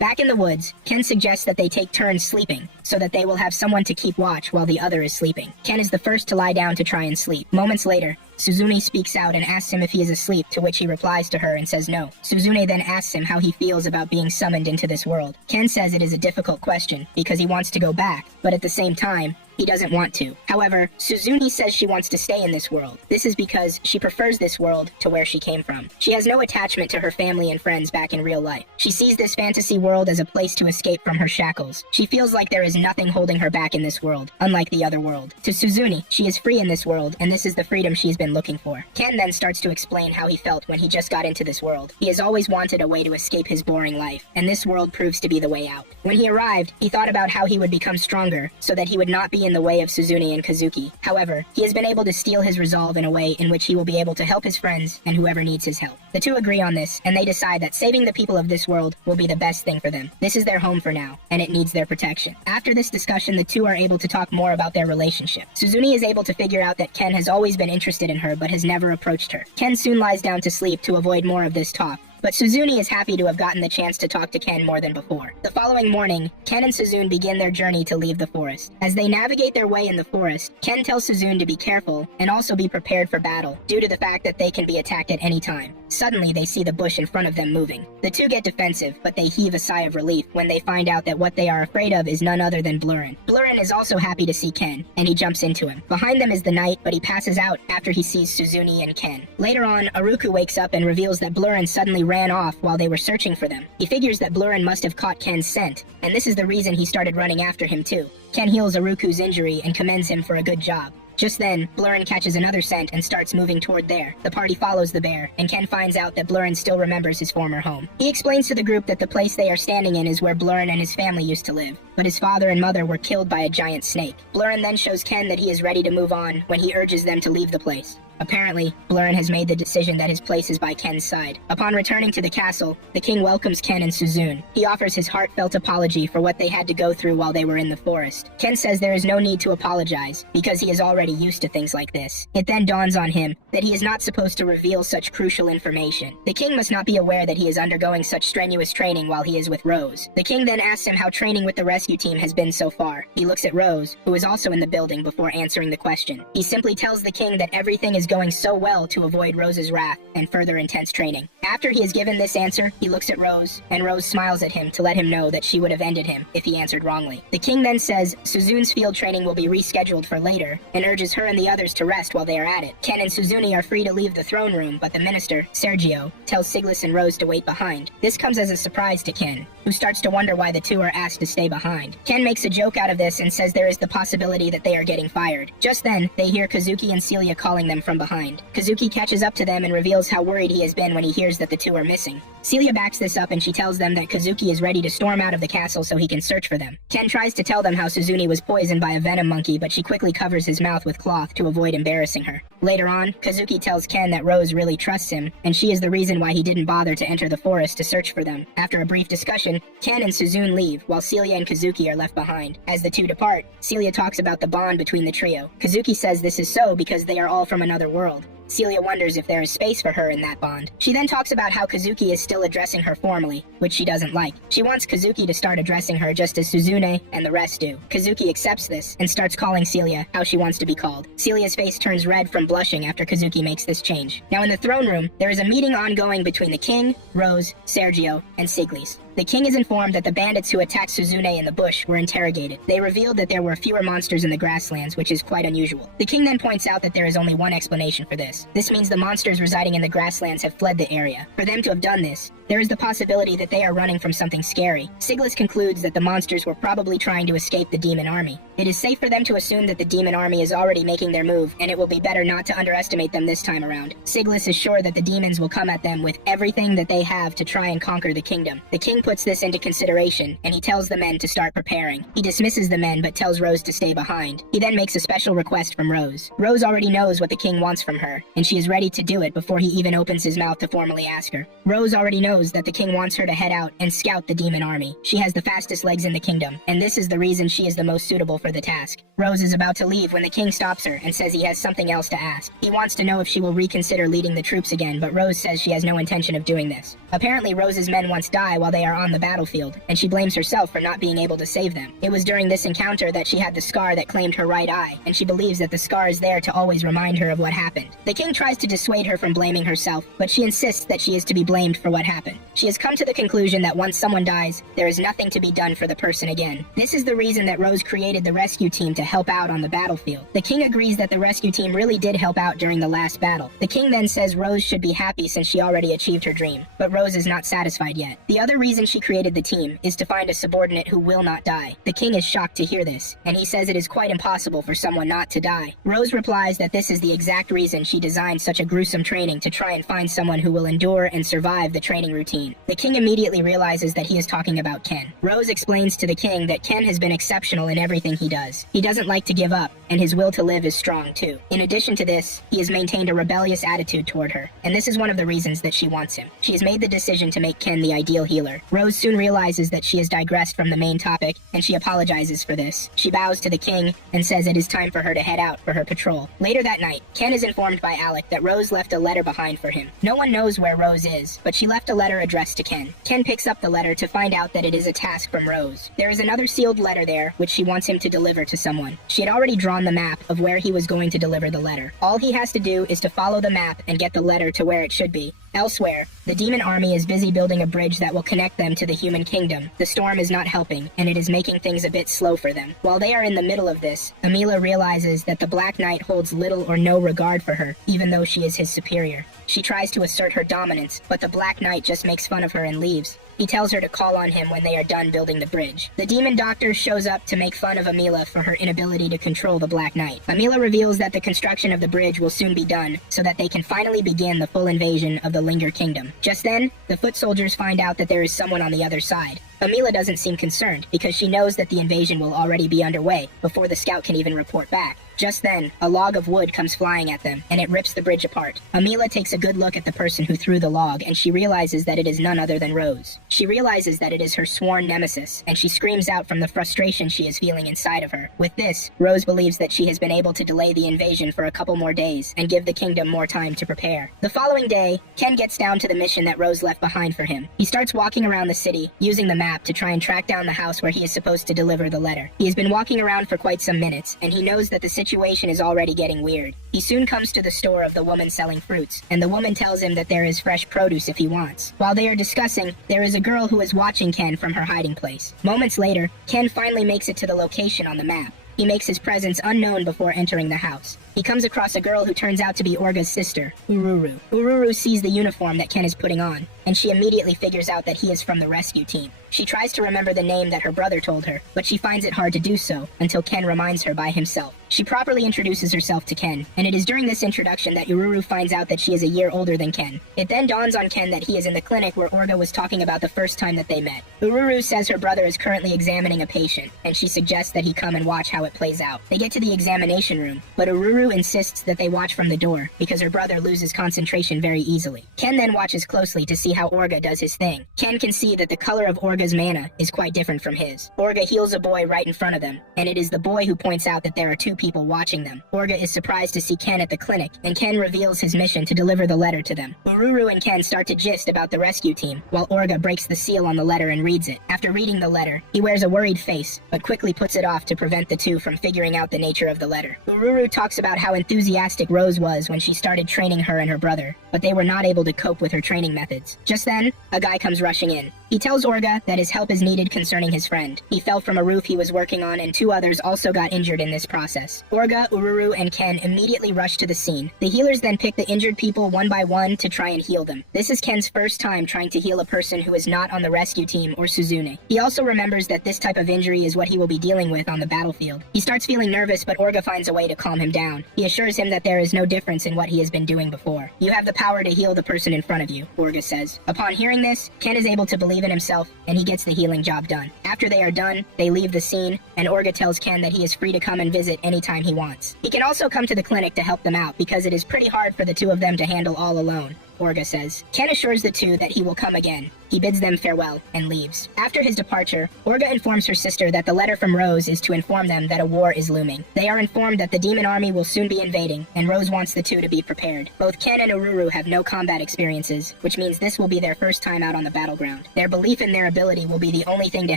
Back in the woods, Ken suggests that they take turns sleeping, so that they will have someone to keep watch while the other is sleeping. Ken is the first to lie down to try and sleep. Moments later, Suzune speaks out and asks him if he is asleep, to which he replies to her and says no. Suzune then asks him how he feels about being summoned into this world. Ken says it is a difficult question, because he wants to go back, but at the same time, he doesn't want to. However, Suzune says she wants to stay in this world. This is because she prefers this world to where she came from. She has no attachment to her family and friends back in real life. She sees this fantasy world as a place to escape from her shackles. She feels like there is nothing holding her back in this world, unlike the other world. To Suzune, she is free in this world, and this is the freedom she's been looking for. Ken then starts to explain how he felt when he just got into this world. He has always wanted a way to escape his boring life, and this world proves to be the way out. When he arrived, he thought about how he would become stronger, so that he would not be in the way of Suzune and Kazuki. However, he has been able to steel his resolve in a way in which he will be able to help his friends and whoever needs his help. The two agree on this, and they decide that saving the people of this world will be the best thing for them. This is their home for now, and it needs their protection. After this discussion, the two are able to talk more about their relationship. Suzune is able to figure out that Ken has always been interested in her but has never approached her. Ken soon lies down to sleep to avoid more of this talk, but Suzune is happy to have gotten the chance to talk to Ken more than before. The following morning, Ken and Suzune begin their journey to leave the forest. As they navigate their way in the forest, Ken tells Suzune to be careful and also be prepared for battle, due to the fact that they can be attacked at any time. Suddenly, they see the bush in front of them moving. The two get defensive, but they heave a sigh of relief when they find out that what they are afraid of is none other than Blurrin. Blurrin is also happy to see Ken, and he jumps into him. Behind them is the knight, but he passes out after he sees Suzune and Ken. Later on, Aruku wakes up and reveals that Blurrin suddenly ran off while they were searching for them. He figures that Blurrin must have caught Ken's scent, and this is the reason he started running after him too. Ken heals Aruku's injury and commends him for a good job. Just then, Blurrin catches another scent and starts moving toward there. The party follows the bear, and Ken finds out that Blurrin still remembers his former home. He explains to the group that the place they are standing in is where Blurrin and his family used to live, but his father and mother were killed by a giant snake. Blurrin then shows Ken that he is ready to move on when he urges them to leave the place. Apparently, Blurrin has made the decision that his place is by Ken's side. Upon returning to the castle, the king welcomes Ken and Suzune. He offers his heartfelt apology for what they had to go through while they were in the forest. Ken says there is no need to apologize, because he is already used to things like this. It then dawns on him that he is not supposed to reveal such crucial information. The king must not be aware that he is undergoing such strenuous training while he is with Rose. The king then asks him how training with the rescue team has been so far. He looks at Rose, who is also in the building, before answering the question. He simply tells the king that everything is going so well to avoid Rose's wrath and further intense training. After he has given this answer, he looks at Rose, and Rose smiles at him to let him know that she would have ended him if he answered wrongly. The king then says Suzune's field training will be rescheduled for later, and urges her and the others to rest while they are at it. Ken and Suzune are free to leave the throne room, but the minister, Sergio, tells Siglis and Rose to wait behind. This comes as a surprise to Ken, who starts to wonder why the two are asked to stay behind. Ken makes a joke out of this and says there is the possibility that they are getting fired. Just then, they hear Kazuki and Celia calling them from from behind. Kazuki catches up to them and reveals how worried he has been when he hears that the two are missing. Celia backs this up and she tells them that Kazuki is ready to storm out of the castle so he can search for them. Ken tries to tell them how Suzune was poisoned by a venom monkey, but she quickly covers his mouth with cloth to avoid embarrassing her. Later on, Kazuki tells Ken that Rose really trusts him, and she is the reason why he didn't bother to enter the forest to search for them. After a brief discussion, Ken and Suzune leave, while Celia and Kazuki are left behind. As the two depart, Celia talks about the bond between the trio. Kazuki says this is so because they are all from another world. Celia wonders if there is space for her in that bond. She then talks about how Kazuki is still addressing her formally, which she doesn't like. She wants Kazuki to start addressing her just as Suzune and the rest do. Kazuki accepts this and starts calling Celia how she wants to be called. Celia's face turns red from blushing after Kazuki makes this change. Now in the throne room, there is a meeting ongoing between the king, Rose, Sergio, and Siglis. The king is informed that the bandits who attacked Suzune in the bush were interrogated. They revealed that there were fewer monsters in the grasslands, which is quite unusual. The king then points out that there is only one explanation for this. This means the monsters residing in the grasslands have fled the area. For them to have done this, there is the possibility that they are running from something scary. Siglis concludes that the monsters were probably trying to escape the demon army. It is safe for them to assume that the demon army is already making their move, and it will be better not to underestimate them this time around. Siglis is sure that the demons will come at them with everything that they have to try and conquer the kingdom. The king puts this into consideration, and he tells the men to start preparing. He dismisses the men but tells Rose to stay behind. He then makes a special request from Rose. Rose already knows what the king wants from her, and she is ready to do it before he even opens his mouth to formally ask her. Rose already knows that the king wants her to head out and scout the demon army. She has the fastest legs in the kingdom, and this is the reason she is the most suitable for the task. Rose is about to leave when the king stops her and says he has something else to ask. He wants to know if she will reconsider leading the troops again, but Rose says she has no intention of doing this. Apparently, Rose's men once die while they are on the battlefield, and she blames herself for not being able to save them. It was during this encounter that she had the scar that claimed her right eye, and she believes that the scar is there to always remind her of what happened. The king tries to dissuade her from blaming herself, but she insists that she is to be blamed for what happened. She has come to the conclusion that once someone dies, there is nothing to be done for the person again. This is the reason that Rose created the rescue team to help out on the battlefield. The king agrees that the rescue team really did help out during the last battle. The king then says Rose should be happy since she already achieved her dream, but Rose is not satisfied yet. The other reason she created the team is to find a subordinate who will not die. The king is shocked to hear this, and he says it is quite impossible for someone not to die. Rose replies that this is the exact reason she designed such a gruesome training to try and find someone who will endure and survive the training routine. The king immediately realizes that he is talking about Ken. Rose explains to the king that Ken has been exceptional in everything he does. He doesn't like to give up, and his will to live is strong too. In addition to this, he has maintained a rebellious attitude toward her, and this is one of the reasons that she wants him. She has made the decision to make Ken the ideal healer. Rose soon realizes that she has digressed from the main topic, and she apologizes for this. She bows to the king and says it is time for her to head out for her patrol. Later that night, Ken is informed by Alec that Rose left a letter behind for him. No one knows where Rose is, but she left a letter addressed to Ken. Ken picks up the letter to find out that it is a task from Rose. There is another sealed letter there, which she wants him to deliver to someone. She had already drawn the map of where he was going to deliver the letter. All he has to do is to follow the map and get the letter to where it should be. Elsewhere, the demon army is busy building a bridge that will connect them to the human kingdom. The storm is not helping, and it is making things a bit slow for them. While they are in the middle of this, Amila realizes that the Black Knight holds little or no regard for her, even though she is his superior. She tries to assert her dominance, but the Black Knight just makes fun of her and leaves. He tells her to call on him when they are done building the bridge. The demon doctor shows up to make fun of Amila for her inability to control the Black Knight. Amila reveals that the construction of the bridge will soon be done, so that they can finally begin the full invasion of the Linger Kingdom. Just then, the foot soldiers find out that there is someone on the other side. Amila doesn't seem concerned, because she knows that the invasion will already be underway before the scout can even report back. Just then, a log of wood comes flying at them, and it rips the bridge apart. Amila takes a good look at the person who threw the log, and she realizes that it is none other than Rose. She realizes that it is her sworn nemesis, and she screams out from the frustration she is feeling inside of her. With this, Rose believes that she has been able to delay the invasion for a couple more days, and give the kingdom more time to prepare. The following day, Ken gets down to the mission that Rose left behind for him. He starts walking around the city, using the map to try and track down the house where he is supposed to deliver the letter. He has been walking around for quite some minutes, and he knows that the situation is already getting weird. He soon comes to the store of the woman selling fruits, and the woman tells him that there is fresh produce if he wants. While they are discussing, there is a girl who is watching Ken from her hiding place. Moments later, Ken finally makes it to the location on the map. He makes his presence unknown before entering the house. He comes across a girl who turns out to be Orga's sister, Ururu. Ururu sees the uniform that Ken is putting on, and she immediately figures out that he is from the rescue team. She tries to remember the name that her brother told her, but she finds it hard to do so until Ken reminds her by himself. She properly introduces herself to Ken, and it is during this introduction that Ururu finds out that she is a year older than Ken. It then dawns on Ken that he is in the clinic where Orga was talking about the first time that they met. Ururu says her brother is currently examining a patient, and she suggests that he come and watch how it plays out. They get to the examination room, but Ururu insists that they watch from the door because her brother loses concentration very easily. Ken then watches closely to see how Orga does his thing. Ken can see that the color of Orga's mana is quite different from his. Orga heals a boy right in front of them, and it is the boy who points out that there are two people watching them. Orga is surprised to see Ken at the clinic, and Ken reveals his mission to deliver the letter to them. Ururu and Ken start to gist about the rescue team, while Orga breaks the seal on the letter and reads it. After reading the letter, he wears a worried face, but quickly puts it off to prevent the two from figuring out the nature of the letter. Ururu talks about how enthusiastic Rose was when she started training her and her brother, but they were not able to cope with her training methods. Just then, a guy comes rushing in. He tells Orga that his help is needed concerning his friend. He fell from a roof he was working on, and two others also got injured in this process. Orga, Ururu, and Ken immediately rush to the scene. The healers then pick the injured people one by one to try and heal them. This is Ken's first time trying to heal a person who is not on the rescue team or Suzune. He also remembers that this type of injury is what he will be dealing with on the battlefield. He starts feeling nervous, but Orga finds a way to calm him down. He assures him that there is no difference in what he has been doing before. You have the power to heal the person in front of you, Orga says. Upon hearing this, Ken is able to believe in himself, and he gets the healing job done. After they are done, they leave the scene, and Orga tells Ken that he is free to come and visit anytime he wants. He can also come to the clinic to help them out because it is pretty hard for the two of them to handle all alone, Orga says. Ken assures the two that he will come again. He bids them farewell and leaves. After his departure, Orga informs her sister that the letter from Rose is to inform them that a war is looming. They are informed that the demon army will soon be invading, and Rose wants the two to be prepared. Both Ken and Ururu have no combat experiences, which means this will be their first time out on the battleground. Their belief in their ability will be the only thing to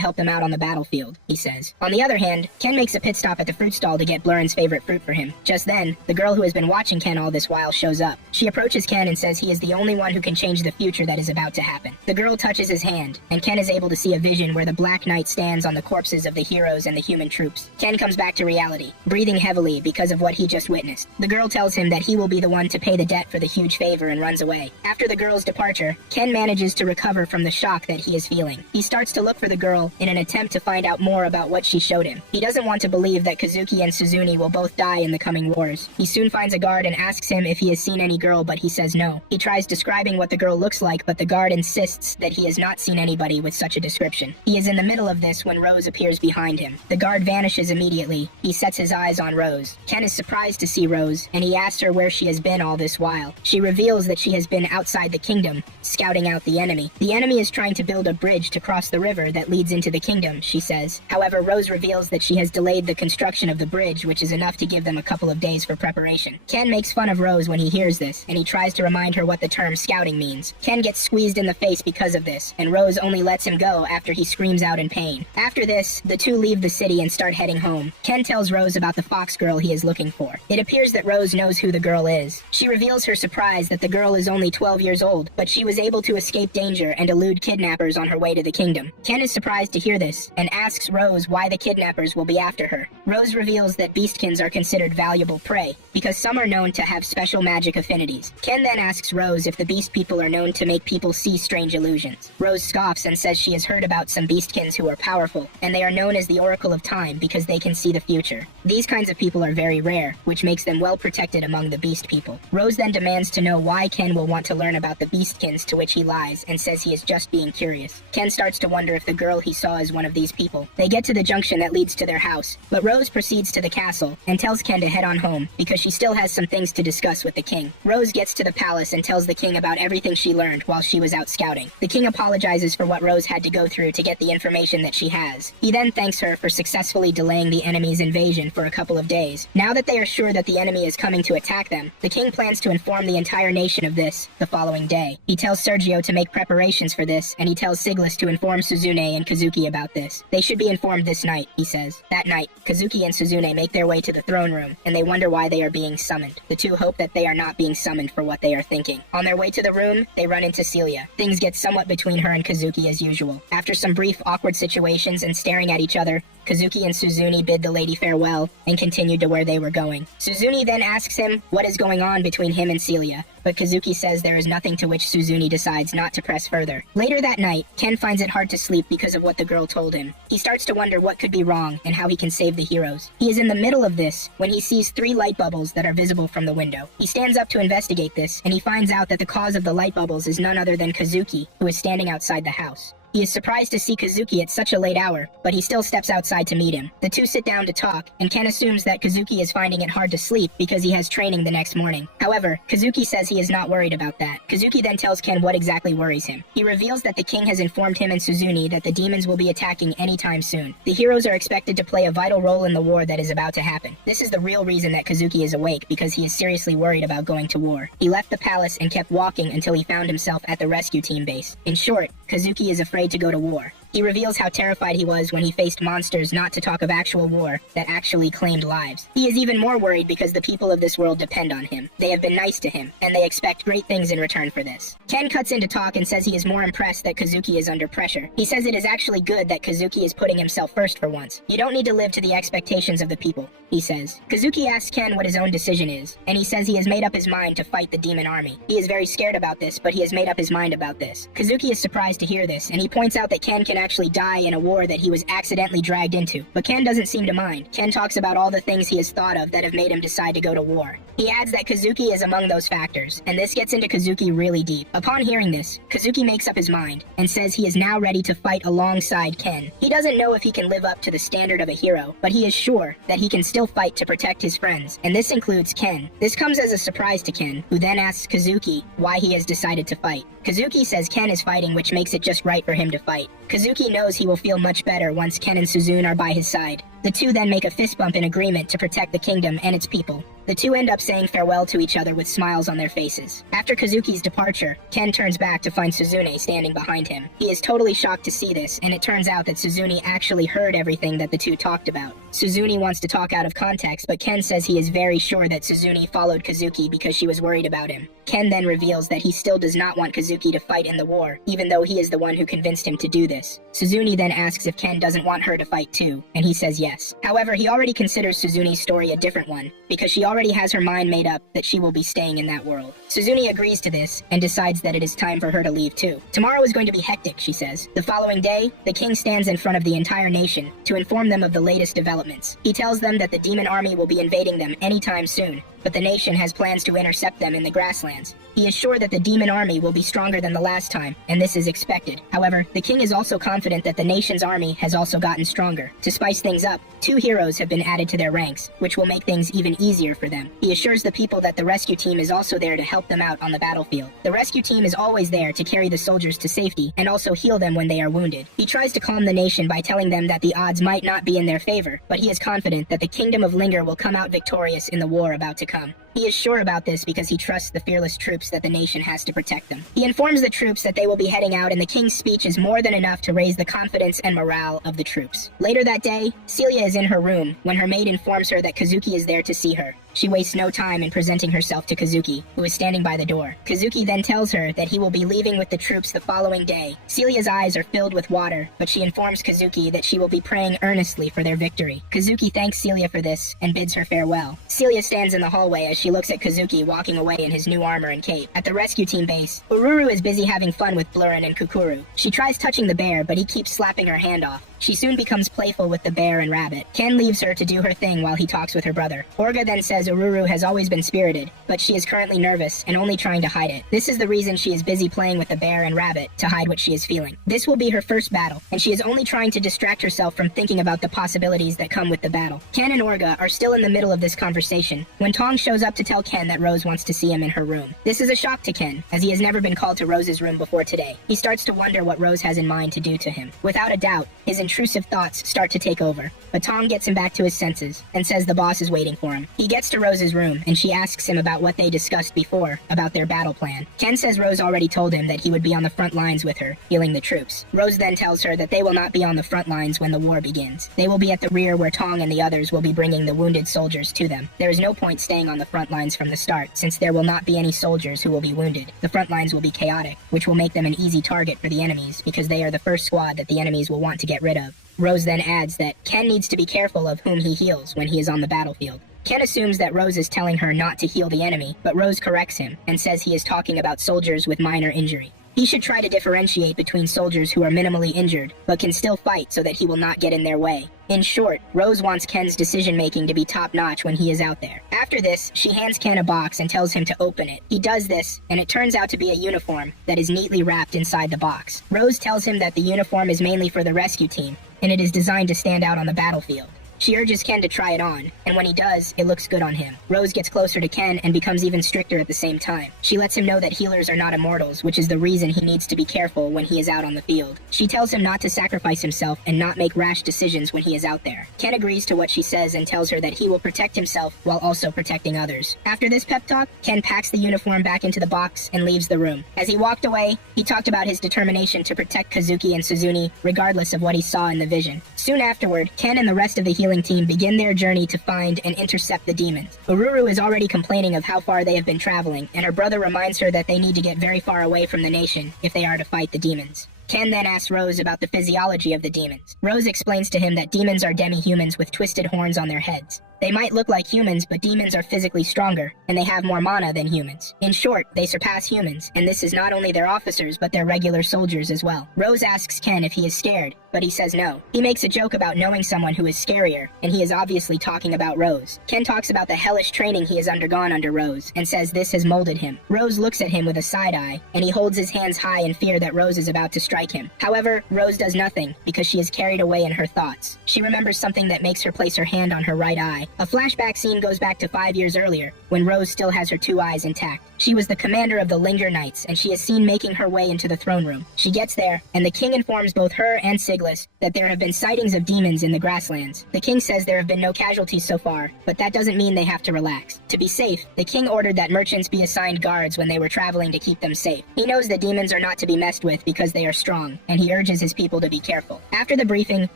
help them out on the battlefield, he says. On the other hand, Ken makes a pit stop at the fruit stall to get Blurren's favorite fruit for him. Just then, the girl who has been watching Ken all this while shows up. She approaches Ken and says he is the only one who can change the future that is about to happen. The girl touches his hand, and Ken is able to see a vision where the Black Knight stands on the corpses of the heroes and the human troops. Ken comes back to reality, breathing heavily because of what he just witnessed. The girl tells him that he will be the one to pay the debt for the huge favor and runs away. After the girl's departure, Ken manages to recover from the shock that he is feeling. He starts to look for the girl in an attempt to find out more about what she showed him. He doesn't want to believe that Kazuki and Suzune will both die in the coming wars. He soon finds a guard and asks him if he has seen any girl, but he says no. He tries describing what the girl looks like, but the guard insists that he has not seen anybody with such a description. He is in the middle of this when Rose appears behind him. The guard vanishes immediately. He sets his eyes on Rose. Ken is surprised to see Rose, and he asks her where she has been all this while. She reveals that she has been outside the kingdom, scouting out the enemy. The enemy is trying to build a bridge to cross the river that leads into the kingdom, she says. However, Rose reveals that she has delayed the construction of the bridge, which is enough to give them a couple of days for preparation. Ken makes fun of Rose when he hears this, and he tries to remind her what the term scouting means. Ken gets squeezed in the face because of this, and Rose only lets him go after he screams out in pain. After this, the two leave the city and start heading home. Ken tells Rose about the fox girl he is looking for. It appears that Rose knows who the girl is. She reveals her surprise that the girl is only 12 years old, but she was able to escape danger and elude kidnappers on her way to the kingdom. Ken is surprised to hear this, and asks Rose why the kidnappers will be after her. Rose reveals that beastkins are considered valuable prey, because some are known to have special magic affinities. Ken then asks Rose if the beast people are known to make people see strange illusions. Rose scoffs and says she has heard about some beastkins who are powerful, and they are known as the Oracle of Time because they can see the future. These kinds of people are very rare, which makes them well protected among the beast people. Rose then demands to know why Ken will want to learn about the beastkins, to which he lies and says he is just being curious. Ken starts to wonder if the girl he saw is one of these people. They get to the junction that leads to their house, but Rose proceeds to the castle and tells Ken to head on home because she still has some things to discuss with the king. Rose gets to the palace and tells the king about everything she learned while she was out scouting. The king apologizes for what Rose had to go through to get the information that she has. He then thanks her for successfully delaying the enemy's invasion for a couple of days. Now that they are sure that the enemy is coming to attack them, the king plans to inform the entire nation of this the following day. He tells Sergio to make preparations for this, and he tells Siglis to inform Suzune and Kazuki about this. They should be informed this night, he says. That night, Kazuki and Suzune make their way to the throne room, and they wonder why they are being summoned. The two hope that they are not being summoned for what they are thinking. On their way to the room, they run into Celia. Things get somewhat between her and Kazuki as usual. After some brief awkward situations and staring at each other, Kazuki and Suzune bid the lady farewell and continued to where they were going. Suzune then asks him what is going on between him and Celia, but Kazuki says there is nothing, to which Suzune decides not to press further. Later that night, Ken finds it hard to sleep because of what the girl told him. He starts to wonder what could be wrong and how he can save the heroes. He is in the middle of this when he sees 3 light bubbles that are visible from the window. He stands up to investigate this, and he finds out that the cause of the light bubbles is none other than Kazuki, who is standing outside the house. He is surprised to see Kazuki at such a late hour, but he still steps outside to meet him. The two sit down to talk, and Ken assumes that Kazuki is finding it hard to sleep because he has training the next morning. However, Kazuki says he is not worried about that. Kazuki then tells Ken what exactly worries him. He reveals that the king has informed him and Suzune that the demons will be attacking anytime soon. The heroes are expected to play a vital role in the war that is about to happen. This is the real reason that Kazuki is awake, because he is seriously worried about going to war. He left the palace and kept walking until he found himself at the rescue team base. In short, Kazuki is afraid to go to war. He reveals how terrified he was when he faced monsters, not to talk of actual war, that actually claimed lives. He is even more worried because the people of this world depend on him. They have been nice to him, and they expect great things in return for this. Ken cuts in to talk and says he is more impressed that Kazuki is under pressure. He says it is actually good that Kazuki is putting himself first for once. You don't need to live to the expectations of the people, he says. Kazuki asks Ken what his own decision is, and he says he has made up his mind to fight the demon army. He is very scared about this, but he has made up his mind about this. Kazuki is surprised to hear this, and he points out that Ken can actually die in a war that he was accidentally dragged into. But Ken doesn't seem to mind. Ken talks about all the things he has thought of that have made him decide to go to war. He adds that Kazuki is among those factors, and this gets into Kazuki really deep. Upon hearing this, Kazuki makes up his mind, and says he is now ready to fight alongside Ken. He doesn't know if he can live up to the standard of a hero, but he is sure that he can still fight to protect his friends, and this includes Ken. This comes as a surprise to Ken, who then asks Kazuki why he has decided to fight. Kazuki says Ken is fighting, which makes it just right for him to fight. Kazuki knows he will feel much better once Ken and Suzune are by his side. The two then make a fist bump in agreement to protect the kingdom and its people. The two end up saying farewell to each other with smiles on their faces. After Kazuki's departure, Ken turns back to find Suzune standing behind him. He is totally shocked to see this, and it turns out that Suzune actually heard everything that the two talked about. Suzune wants to talk out of context, but Ken says he is very sure that Suzune followed Kazuki because she was worried about him. Ken then reveals that he still does not want Kazuki to fight in the war, even though he is the one who convinced him to do this. Suzune then asks if Ken doesn't want her to fight too, and he says yes. However, he already considers Suzune's story a different one, because she already has her mind made up that she will be staying in that world. Suzune agrees to this, and decides that it is time for her to leave too. Tomorrow is going to be hectic, she says. The following day, the king stands in front of the entire nation to inform them of the latest developments. He tells them that the demon army will be invading them anytime soon, but the nation has plans to intercept them in the grasslands. He is sure that the demon army will be stronger than the last time, and this is expected. However, the king is also confident that the nation's army has also gotten stronger. To spice things up, 2 heroes have been added to their ranks, which will make things even easier for them. He assures the people that the rescue team is also there to help them out on the battlefield. The rescue team is always there to carry the soldiers to safety and also heal them when they are wounded. He tries to calm the nation by telling them that the odds might not be in their favor, but he is confident that the kingdom of Linger will come out victorious in the war about to come. He is sure about this because he trusts the fearless troops that the nation has to protect them. He informs the troops that they will be heading out, and the king's speech is more than enough to raise the confidence and morale of the troops. Later that day, Celia is in her room when her maid informs her that Kazuki is there to see her. She wastes no time in presenting herself to Kazuki, who is standing by the door. Kazuki then tells her that he will be leaving with the troops the following day. Celia's eyes are filled with water, but she informs Kazuki that she will be praying earnestly for their victory. Kazuki thanks Celia for this and bids her farewell. Celia stands in the hallway as she looks at Kazuki walking away in his new armor and cape. At the rescue team base, Ururu is busy having fun with Blurin and Kukuru. She tries touching the bear, but he keeps slapping her hand off. She soon becomes playful with the bear and rabbit. Ken leaves her to do her thing while he talks with her brother. Orga then says Ururu has always been spirited, but she is currently nervous and only trying to hide it. This is the reason she is busy playing with the bear and rabbit, to hide what she is feeling. This will be her first battle, and she is only trying to distract herself from thinking about the possibilities that come with the battle. Ken and Orga are still in the middle of this conversation when Tong shows up to tell Ken that Rose wants to see him in her room. This is a shock to Ken, as he has never been called to Rose's room before today. He starts to wonder what Rose has in mind to do to him. Without a doubt, his intrusive thoughts start to take over, but Tong gets him back to his senses and says the boss is waiting for him. He gets to Rose's room, and she asks him about what they discussed before about their battle plan. Ken says Rose already told him that he would be on the front lines with her, healing the troops. Rose then tells her that they will not be on the front lines when the war begins. They will be at the rear, where Tong and the others will be bringing the wounded soldiers to them. There is no point staying on the front lines from the start, since there will not be any soldiers who will be wounded. The front lines will be chaotic, which will make them an easy target for the enemies, because they are the first squad that the enemies will want to get rid of. Rose then adds that Ken needs to be careful of whom he heals when he is on the battlefield. Ken assumes that Rose is telling her not to heal the enemy, but Rose corrects him and says he is talking about soldiers with minor injury. He should try to differentiate between soldiers who are minimally injured, but can still fight so that he will not get in their way. In short, Rose wants Ken's decision-making to be top-notch when he is out there. After this, she hands Ken a box and tells him to open it. He does this, and it turns out to be a uniform that is neatly wrapped inside the box. Rose tells him that the uniform is mainly for the rescue team, and it is designed to stand out on the battlefield. She urges Ken to try it on, and when he does, it looks good on him. Rose gets closer to Ken and becomes even stricter at the same time. She lets him know that healers are not immortals, which is the reason he needs to be careful when he is out on the field. She tells him not to sacrifice himself and not make rash decisions when he is out there. Ken agrees to what she says and tells her that he will protect himself while also protecting others. After this pep talk, Ken packs the uniform back into the box and leaves the room. As he walked away, he talked about his determination to protect Kazuki and Suzune regardless of what he saw in the vision. Soon afterward, Ken and the rest of the healing team begin their journey to find and intercept the demons. Ururu is already complaining of how far they have been traveling, and her brother reminds her that they need to get very far away from the nation if they are to fight the demons. Ken then asks Rose about the physiology of the demons. Rose explains to him that demons are demi-humans with twisted horns on their heads. They might look like humans, but demons are physically stronger, and they have more mana than humans. In short, they surpass humans, and this is not only their officers, but their regular soldiers as well. Rose asks Ken if he is scared, but he says no. He makes a joke about knowing someone who is scarier, and he is obviously talking about Rose. Ken talks about the hellish training he has undergone under Rose, and says this has molded him. Rose looks at him with a side eye, and he holds his hands high in fear that Rose is about to strike him. However, Rose does nothing, because she is carried away in her thoughts. She remembers something that makes her place her hand on her right eye. A flashback scene goes back to 5 years earlier, when Rose still has her 2 eyes intact. She was the commander of the Linger Knights, and she is seen making her way into the throne room. She gets there, and the king informs both her and Siglis that there have been sightings of demons in the grasslands. The king says there have been no casualties so far, but that doesn't mean they have to relax. To be safe, the king ordered that merchants be assigned guards when they were traveling to keep them safe. He knows that demons are not to be messed with because they are strong, and he urges his people to be careful. After the briefing,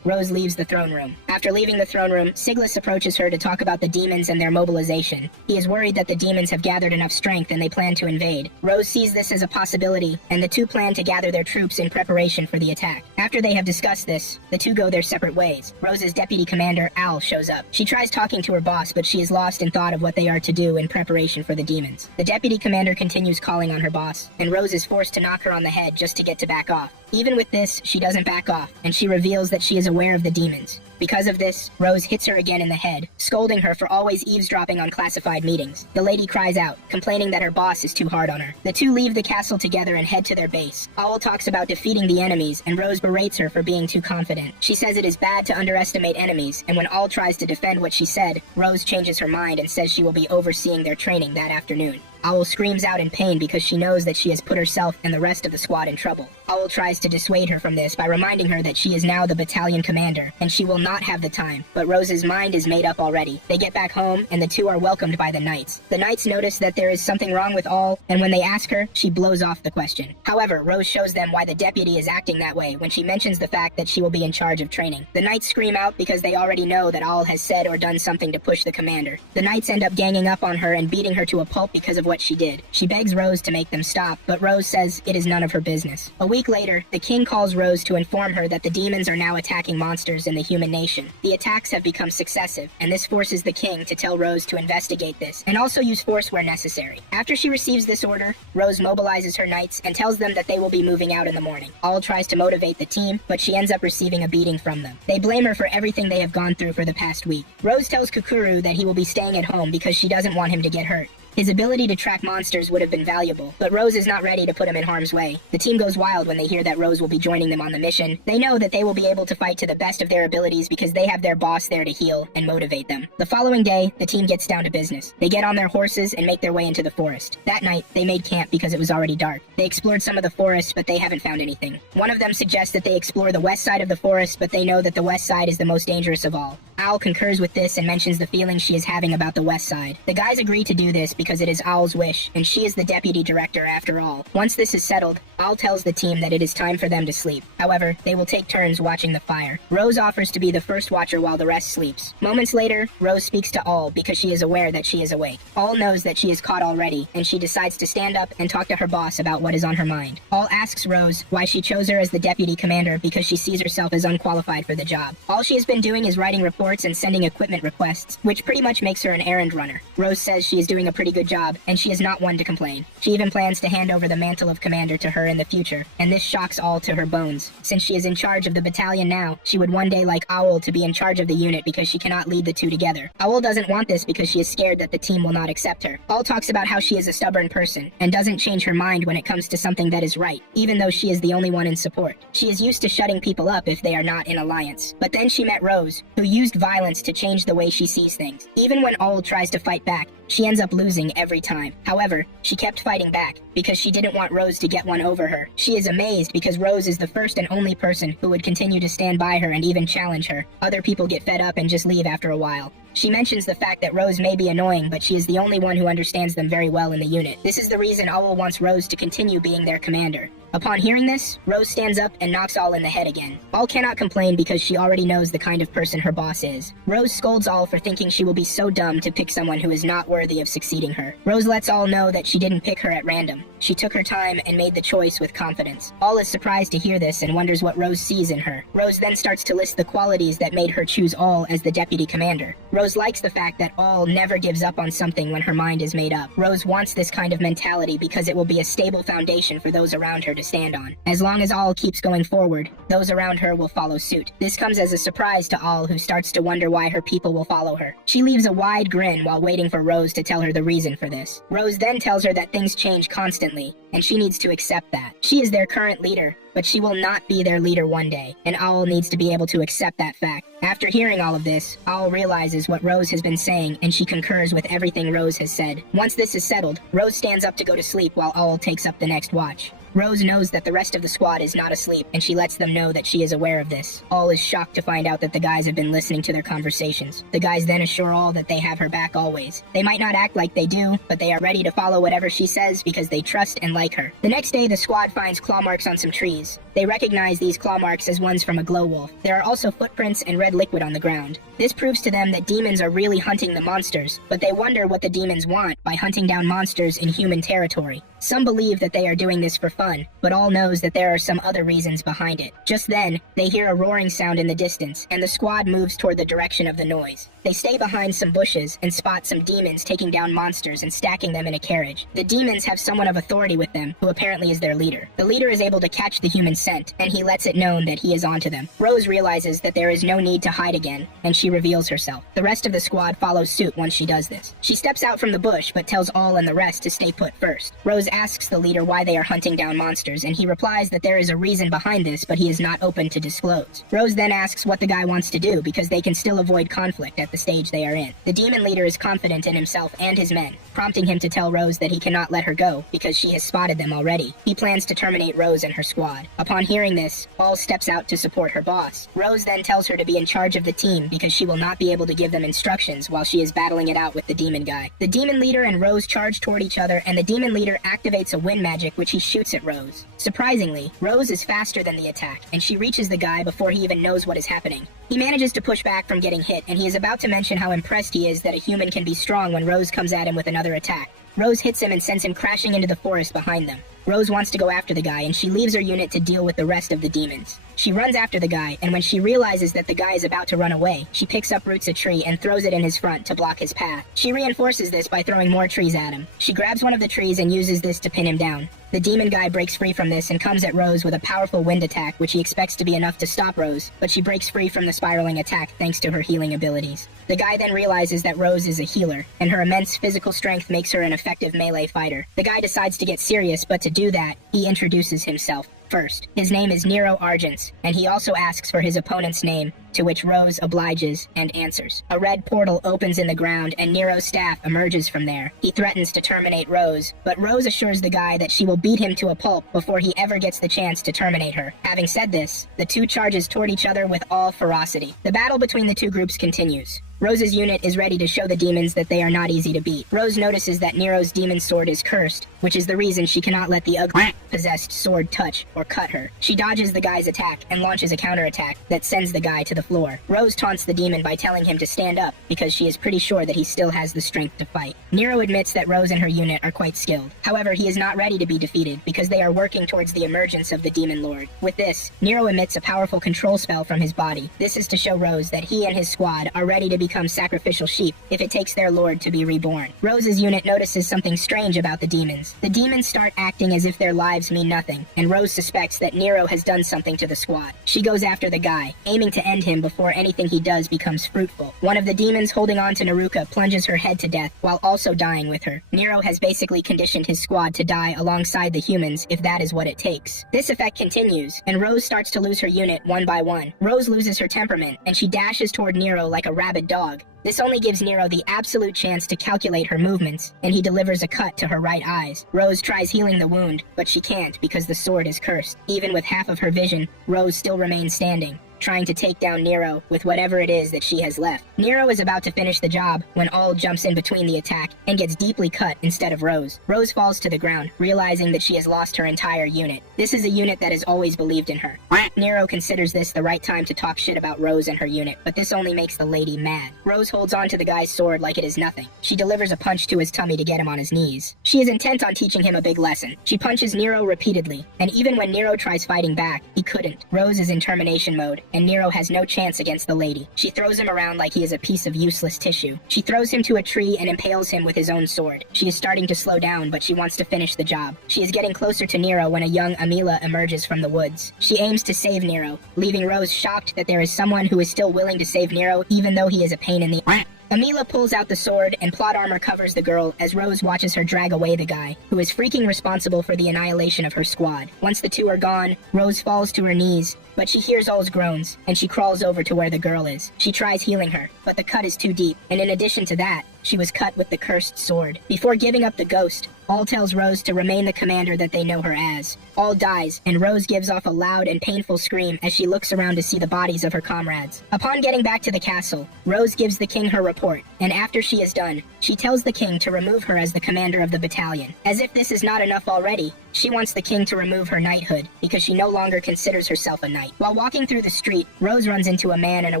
Rose leaves the throne room. After leaving the throne room, Siglis approaches her to talk about the demons and their mobilization. He is worried that the demons have gathered enough strength and they plan to invade. Rose sees this as a possibility, and the two plan to gather their troops in preparation for the attack. After they have discussed this, the two go their separate ways. Rose's deputy commander, Al, shows up. She tries talking to her boss, but she is lost in thought of what they are to do in preparation for the demons. The deputy commander continues calling on her boss, and Rose is forced to knock her on the head just to get to back off. Even with this, she doesn't back off, and she reveals that she is aware of the demons. Because of this, Rose hits her again in the head, scolding her for always eavesdropping on classified meetings. The lady cries out, complaining that her boss is too hard on her. The two leave the castle together and head to their base. Owl talks about defeating the enemies, and Rose berates her for being too confident. She says it is bad to underestimate enemies, and when Owl tries to defend what she said, Rose changes her mind and says she will be overseeing their training that afternoon. Owl screams out in pain because she knows that she has put herself and the rest of the squad in trouble. Owl tries to dissuade her from this by reminding her that she is now the battalion commander, and she will not have the time, but Rose's mind is made up already. They get back home, and the two are welcomed by the knights. The knights notice that there is something wrong with Owl, and when they ask her, she blows off the question. However, Rose shows them why the deputy is acting that way when she mentions the fact that she will be in charge of training. The knights scream out because they already know that Owl has said or done something to push the commander. The knights end up ganging up on her and beating her to a pulp because of what she did. She begs Rose to make them stop, but Rose says it is none of her business. A week later, the king calls Rose to inform her that the demons are now attacking monsters in the human nation. The attacks have become successive, and this forces the king to tell Rose to investigate this, and also use force where necessary. After she receives this order, Rose mobilizes her knights and tells them that they will be moving out in the morning. All tries to motivate the team, but she ends up receiving a beating from them. They blame her for everything they have gone through for the past week. Rose tells Kukuru that he will be staying at home because she doesn't want him to get hurt. His ability to track monsters would have been valuable, but Rose is not ready to put him in harm's way. The team goes wild when they hear that Rose will be joining them on the mission. They know that they will be able to fight to the best of their abilities because they have their boss there to heal and motivate them. The following day, the team gets down to business. They get on their horses and make their way into the forest. That night, they made camp because it was already dark. They explored some of the forest, but they haven't found anything. One of them suggests that they explore the west side of the forest, but they know that the west side is the most dangerous of all. Owl concurs with this and mentions the feelings she is having about the West Side. The guys agree to do this because it is Owl's wish, and she is the deputy director after all. Once this is settled, Owl tells the team that it is time for them to sleep. However, they will take turns watching the fire. Rose offers to be the first watcher while the rest sleeps. Moments later, Rose speaks to All because she is aware that she is awake. All knows that she is caught already, and she decides to stand up and talk to her boss about what is on her mind. All asks Rose why she chose her as the deputy commander because she sees herself as unqualified for the job. All she has been doing is writing reports and sending equipment requests, which pretty much makes her an errand runner. Rose says she is doing a pretty good job, and she is not one to complain. She even plans to hand over the mantle of commander to her in the future, and this shocks All to her bones. Since she is in charge of the battalion now, she would one day like Owl to be in charge of the unit because she cannot lead the two together. Owl doesn't want this because she is scared that the team will not accept her. All talks about how she is a stubborn person, and doesn't change her mind when it comes to something that is right, even though she is the only one in support. She is used to shutting people up if they are not in alliance. But then she met Rose, who used violence to change the way she sees things. Even when Owl tries to fight back, she ends up losing every time. However, she kept fighting back because she didn't want Rose to get one over her. She is amazed because Rose is the first and only person who would continue to stand by her and even challenge her. Other people get fed up and just leave after a while. She mentions the fact that Rose may be annoying, but she is the only one who understands them very well in the unit. This is the reason Owl wants Rose to continue being their commander. Upon hearing this, Rose stands up and knocks All in the head again. All cannot complain because she already knows the kind of person her boss is. Rose scolds All for thinking she will be so dumb to pick someone who is not worthy of succeeding her. Rose lets All know that she didn't pick her at random. She took her time and made the choice with confidence. All is surprised to hear this and wonders what Rose sees in her. Rose then starts to list the qualities that made her choose All as the deputy commander. Rose likes the fact that All never gives up on something when her mind is made up. Rose wants this kind of mentality because it will be a stable foundation for those around her to stand on. As long as All keeps going forward, those around her will follow suit. This comes as a surprise to All, who starts to wonder why her people will follow her. She leaves a wide grin while waiting for Rose to tell her the reason for this. Rose then tells her that things change constantly, and she needs to accept that. She is their current leader, but she will not be their leader one day, and Owl needs to be able to accept that fact. After hearing all of this, Owl realizes what Rose has been saying, and she concurs with everything Rose has said. Once this is settled, Rose stands up to go to sleep while Owl takes up the next watch. Rose knows that the rest of the squad is not asleep, and she lets them know that she is aware of this. All is shocked to find out that the guys have been listening to their conversations. The guys then assure All that they have her back always. They might not act like they do, but they are ready to follow whatever she says because they trust and like her. The next day, the squad finds claw marks on some trees. They recognize these claw marks as ones from a glow wolf. There are also footprints and red liquid on the ground. This proves to them that demons are really hunting the monsters, but they wonder what the demons want by hunting down monsters in human territory. Some believe that they are doing this for fun, but All knows that there are some other reasons behind it. Just then, they hear a roaring sound in the distance, and the squad moves toward the direction of the noise. They stay behind some bushes and spot some demons taking down monsters and stacking them in a carriage. The demons have someone of authority with them, who apparently is their leader. The leader is able to catch the human scent, and he lets it known that he is onto them. Rose realizes that there is no need to hide again, and she reveals herself. The rest of the squad follows suit once she does this. She steps out from the bush, but tells All and the rest to stay put first. Rose asks the leader why they are hunting down monsters, and he replies that there is a reason behind this, but he is not open to disclose. Rose then asks what the guy wants to do, because they can still avoid conflict at the stage they are in. The demon leader is confident in himself and his men, prompting him to tell Rose that he cannot let her go, because she has spotted them already. He plans to terminate Rose and her squad. Upon hearing this, All steps out to support her boss. Rose then tells her to be in charge of the team because she will not be able to give them instructions while she is battling it out with the demon guy. The demon leader and Rose charge toward each other, and the demon leader activates a wind magic which he shoots at Rose. Surprisingly, Rose is faster than the attack, and she reaches the guy before he even knows what is happening. He manages to push back from getting hit, and he is about to mention how impressed he is that a human can be strong when Rose comes at him with another attack. Rose hits him and sends him crashing into the forest behind them. Rose wants to go after the guy, and she leaves her unit to deal with the rest of the demons. She runs after the guy, and when she realizes that the guy is about to run away, she picks up roots a tree and throws it in his front to block his path. She reinforces this by throwing more trees at him. She grabs one of the trees and uses this to pin him down. The demon guy breaks free from this and comes at Rose with a powerful wind attack, which he expects to be enough to stop Rose, but she breaks free from the spiraling attack thanks to her healing abilities. The guy then realizes that Rose is a healer, and her immense physical strength makes her an effective melee fighter. The guy decides to get serious, but to do that, he introduces himself. First, his name is Nero Argents, and he also asks for his opponent's name. to which Rose obliges and answers. A red portal opens in the ground and Nero's staff emerges from there. He threatens to terminate Rose, but Rose assures the guy that she will beat him to a pulp before he ever gets the chance to terminate her. Having said this, the two charges toward each other with all ferocity. The battle between the two groups continues. Rose's unit is ready to show the demons that they are not easy to beat. Rose notices that Nero's demon sword is cursed, which is the reason she cannot let the ugly possessed sword touch or cut her. She dodges the guy's attack and launches a counterattack that sends the guy to the floor. Rose taunts the demon by telling him to stand up because she is pretty sure that he still has the strength to fight. Nero admits that Rose and her unit are quite skilled. However, he is not ready to be defeated because they are working towards the emergence of the demon lord. With this, Nero emits a powerful control spell from his body. This is to show Rose that he and his squad are ready to become sacrificial sheep if it takes their lord to be reborn. Rose's unit notices something strange about the demons. The demons start acting as if their lives mean nothing, and Rose suspects that Nero has done something to the squad. She goes after the guy, aiming to end him before anything he does becomes fruitful. One of the demons holding on to Naruka plunges her head to death while also dying with her. Nero has basically conditioned his squad to die alongside the humans if that is what it takes. This effect continues, and Rose starts to lose her unit one by one. Rose loses her temperament, and she dashes toward Nero like a rabid dog. This only gives Nero the absolute chance to calculate her movements, and he delivers a cut to her right eyes. Rose tries healing the wound, but she can't because the sword is cursed. Even with half of her vision, Rose still remains standing, trying to take down Nero with whatever it is that she has left. Nero is about to finish the job when All jumps in between the attack and gets deeply cut instead of Rose. Rose falls to the ground, realizing that she has lost her entire unit. This is a unit that has always believed in her. Nero considers this the right time to talk shit about Rose and her unit, but this only makes the lady mad. Rose holds on to the guy's sword like it is nothing. She delivers a punch to his tummy to get him on his knees. She is intent on teaching him a big lesson. She punches Nero repeatedly, and even when Nero tries fighting back, he couldn't. Rose is in termination mode, and Nero has no chance against the lady. She throws him around like he is a piece of useless tissue. She throws him to a tree and impales him with his own sword. She is starting to slow down, but she wants to finish the job. She is getting closer to Nero when a young Amila emerges from the woods. She aims to save Nero, leaving Rose shocked that there is someone who is still willing to save Nero even though he is a pain in the Amila pulls out the sword and plot armor covers the girl as Rose watches her drag away the guy, who is freaking responsible for the annihilation of her squad. Once the two are gone, Rose falls to her knees, but she hears All's groans, and she crawls over to where the girl is. She tries healing her, but the cut is too deep, and in addition to that, she was cut with the cursed sword. Before giving up the ghost, All tells Rose to remain the commander that they know her as. All dies, and Rose gives off a loud and painful scream as she looks around to see the bodies of her comrades. Upon getting back to the castle, Rose gives the king her report, and after she is done, she tells the king to remove her as the commander of the battalion. As if this is not enough already, she wants the king to remove her knighthood because she no longer considers herself a knight. While walking through the street, Rose runs into a man and a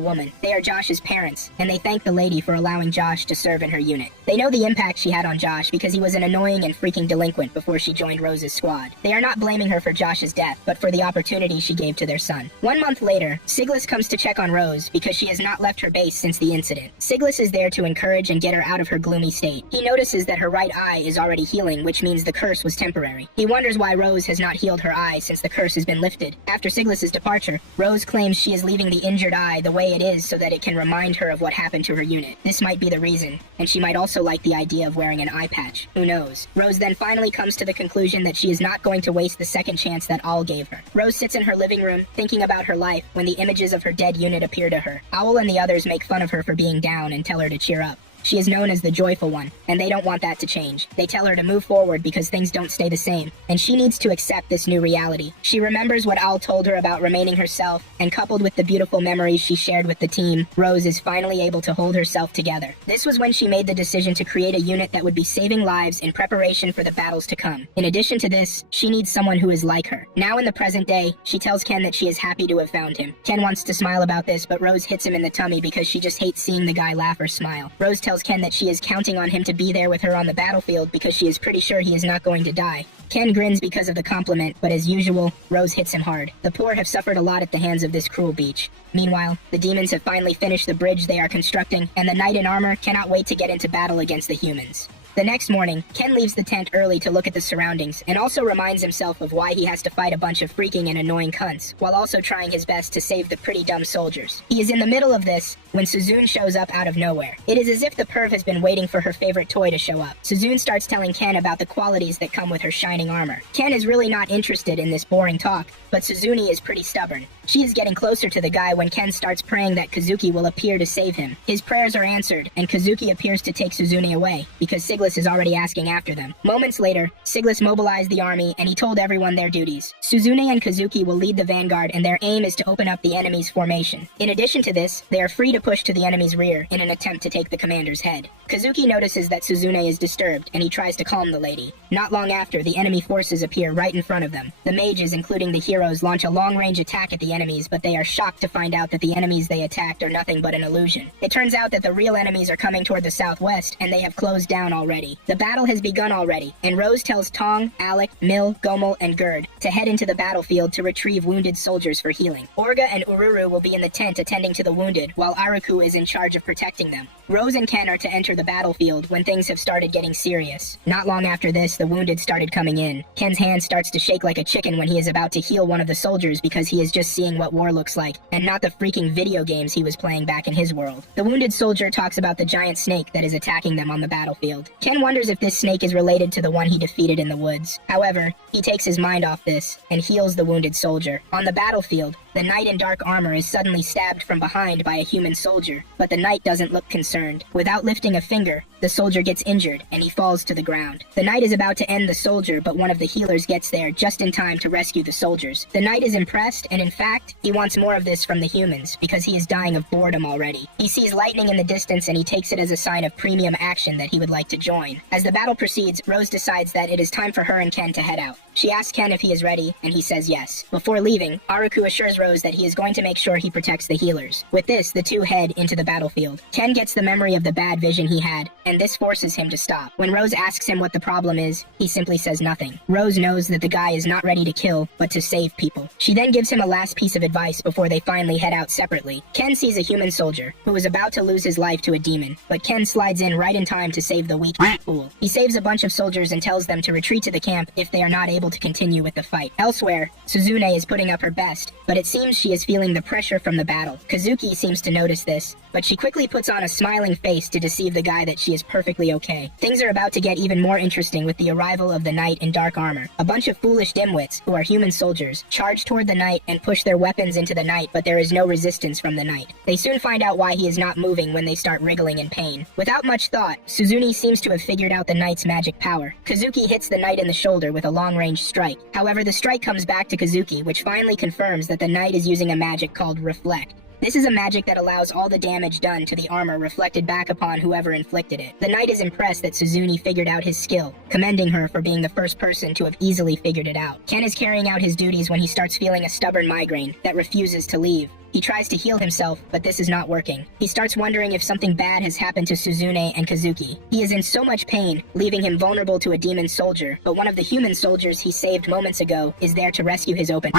woman. They are Josh's parents, and they thank the lady for allowing Josh to serve in her unit. They know the impact she had on Josh because he was an annoying and freaking delinquent before she joined Rose's squad. They are not blaming her for Josh's death, but for the opportunity she gave to their son. 1 month later, Siglas comes to check on Rose because she has not left her base since the incident. Siglas is there to encourage and get her out of her gloomy state. He notices that her right eye is already healing, which means the curse was temporary. He wonders why Rose has not healed her eye since the curse has been lifted. After Siglas's departure, Rose claims she is leaving the injured eye the way it is so that it can remind her of what happened to her unit. This might be the reason, and she might also like the idea of wearing an eye patch. Who knows? Rose then finally comes to the conclusion that she is not going to waste the second chance that Owl gave her. Rose sits in her living room, thinking about her life, when the images of her dead unit appear to her. Owl and the others make fun of her for being down and tell her to cheer up. She is known as the joyful one, and they don't want that to change. They tell her to move forward because things don't stay the same, and she needs to accept this new reality. She remembers what Owl told her about remaining herself, and coupled with the beautiful memories she shared with the team, Rose is finally able to hold herself together. This was when she made the decision to create a unit that would be saving lives in preparation for the battles to come. In addition to this, she needs someone who is like her. Now in the present day, she tells Ken that she is happy to have found him. Ken wants to smile about this, but Rose hits him in the tummy because she just hates seeing the guy laugh or smile. Rose tells Ken that she is counting on him to be there with her on the battlefield because she is pretty sure he is not going to die. Ken grins because of the compliment, but as usual, Rose hits him hard. The poor have suffered a lot at the hands of this cruel beach. Meanwhile, the demons have finally finished the bridge they are constructing, and the knight in armor cannot wait to get into battle against the humans. The next morning, Ken leaves the tent early to look at the surroundings, and also reminds himself of why he has to fight a bunch of freaking and annoying cunts, while also trying his best to save the pretty dumb soldiers. He is in the middle of this when Suzune shows up out of nowhere. It is as if the perv has been waiting for her favorite toy to show up. Suzune starts telling Ken about the qualities that come with her shining armor. Ken is really not interested in this boring talk, but Suzune is pretty stubborn. She is getting closer to the guy when Ken starts praying that Kazuki will appear to save him. His prayers are answered, and Kazuki appears to take Suzune away, because Siglis is already asking after them. Moments later, Siglis mobilized the army, and he told everyone their duties. Suzune and Kazuki will lead the vanguard, and their aim is to open up the enemy's formation. In addition to this, they are free to push to the enemy's rear in an attempt to take the commander's head. Kazuki notices that Suzune is disturbed, and he tries to calm the lady. Not long after, the enemy forces appear right in front of them. The mages, including the heroes, launch a long-range attack at the enemies, but they are shocked to find out that the enemies they attacked are nothing but an illusion. It turns out that the real enemies are coming toward the southwest, and they have closed down already. The battle has begun already, and Rose tells Tong, Alec, Mill, Gomel, and Gerd to head into the battlefield to retrieve wounded soldiers for healing. Orga and Ururu will be in the tent attending to the wounded, while Aruku is in charge of protecting them. Rose and Ken are to enter the battlefield when things have started getting serious. Not long after this, the wounded started coming in. Ken's hand starts to shake like a chicken when he is about to heal one of the soldiers because he is just seeing what war looks like, and not the freaking video games he was playing back in his world. The wounded soldier talks about the giant snake that is attacking them on the battlefield. Ken wonders if this snake is related to the one he defeated in the woods. However, he takes his mind off this and heals the wounded soldier. On the battlefield, the knight in dark armor is suddenly stabbed from behind by a human soldier, but the knight doesn't look concerned. Without lifting a finger, the soldier gets injured and he falls to the ground. The knight is about to end the soldier, but one of the healers gets there just in time to rescue the soldiers. The knight is impressed, and in fact, he wants more of this from the humans because he is dying of boredom already. He sees lightning in the distance and he takes it as a sign of premium action that he would like to join. As the battle proceeds, Rose decides that it is time for her and Ken to head out. She asks Ken if he is ready, and he says yes. Before leaving, Aruku assures Rose that he is going to make sure he protects the healers. With this, the two head into the battlefield. Ken gets the memory of the bad vision he had, and this forces him to stop. When Rose asks him what the problem is, he simply says nothing. Rose knows that the guy is not ready to kill, but to save people. She then gives him a last piece of advice before they finally head out separately. Ken sees a human soldier, who is about to lose his life to a demon, but Ken slides in right in time to save the weak fool. He saves a bunch of soldiers and tells them to retreat to the camp if they are not able to continue with the fight. Elsewhere, Suzune is putting up her best, but it seems she is feeling the pressure from the battle. Kazuki seems to notice this, but she quickly puts on a smiling face to deceive the guy that she is perfectly okay. Things are about to get even more interesting with the arrival of the knight in dark armor. A bunch of foolish dimwits, who are human soldiers, charge toward the knight and push their weapons into the knight, but there is no resistance from the knight. They soon find out why he is not moving when they start wriggling in pain. Without much thought, Suzune seems to have figured out the knight's magic power. Kazuki hits the knight in the shoulder with a long-range strike. However, the strike comes back to Kazuki, which finally confirms that the knight is using a magic called Reflect. This is a magic that allows all the damage done to the armor reflected back upon whoever inflicted it. The knight is impressed that Suzune figured out his skill, commending her for being the first person to have easily figured it out. Ken is carrying out his duties when he starts feeling a stubborn migraine that refuses to leave. He tries to heal himself, but this is not working. He starts wondering if something bad has happened to Suzune and Kazuki. He is in so much pain, leaving him vulnerable to a demon soldier, but one of the human soldiers he saved moments ago is there to rescue his open.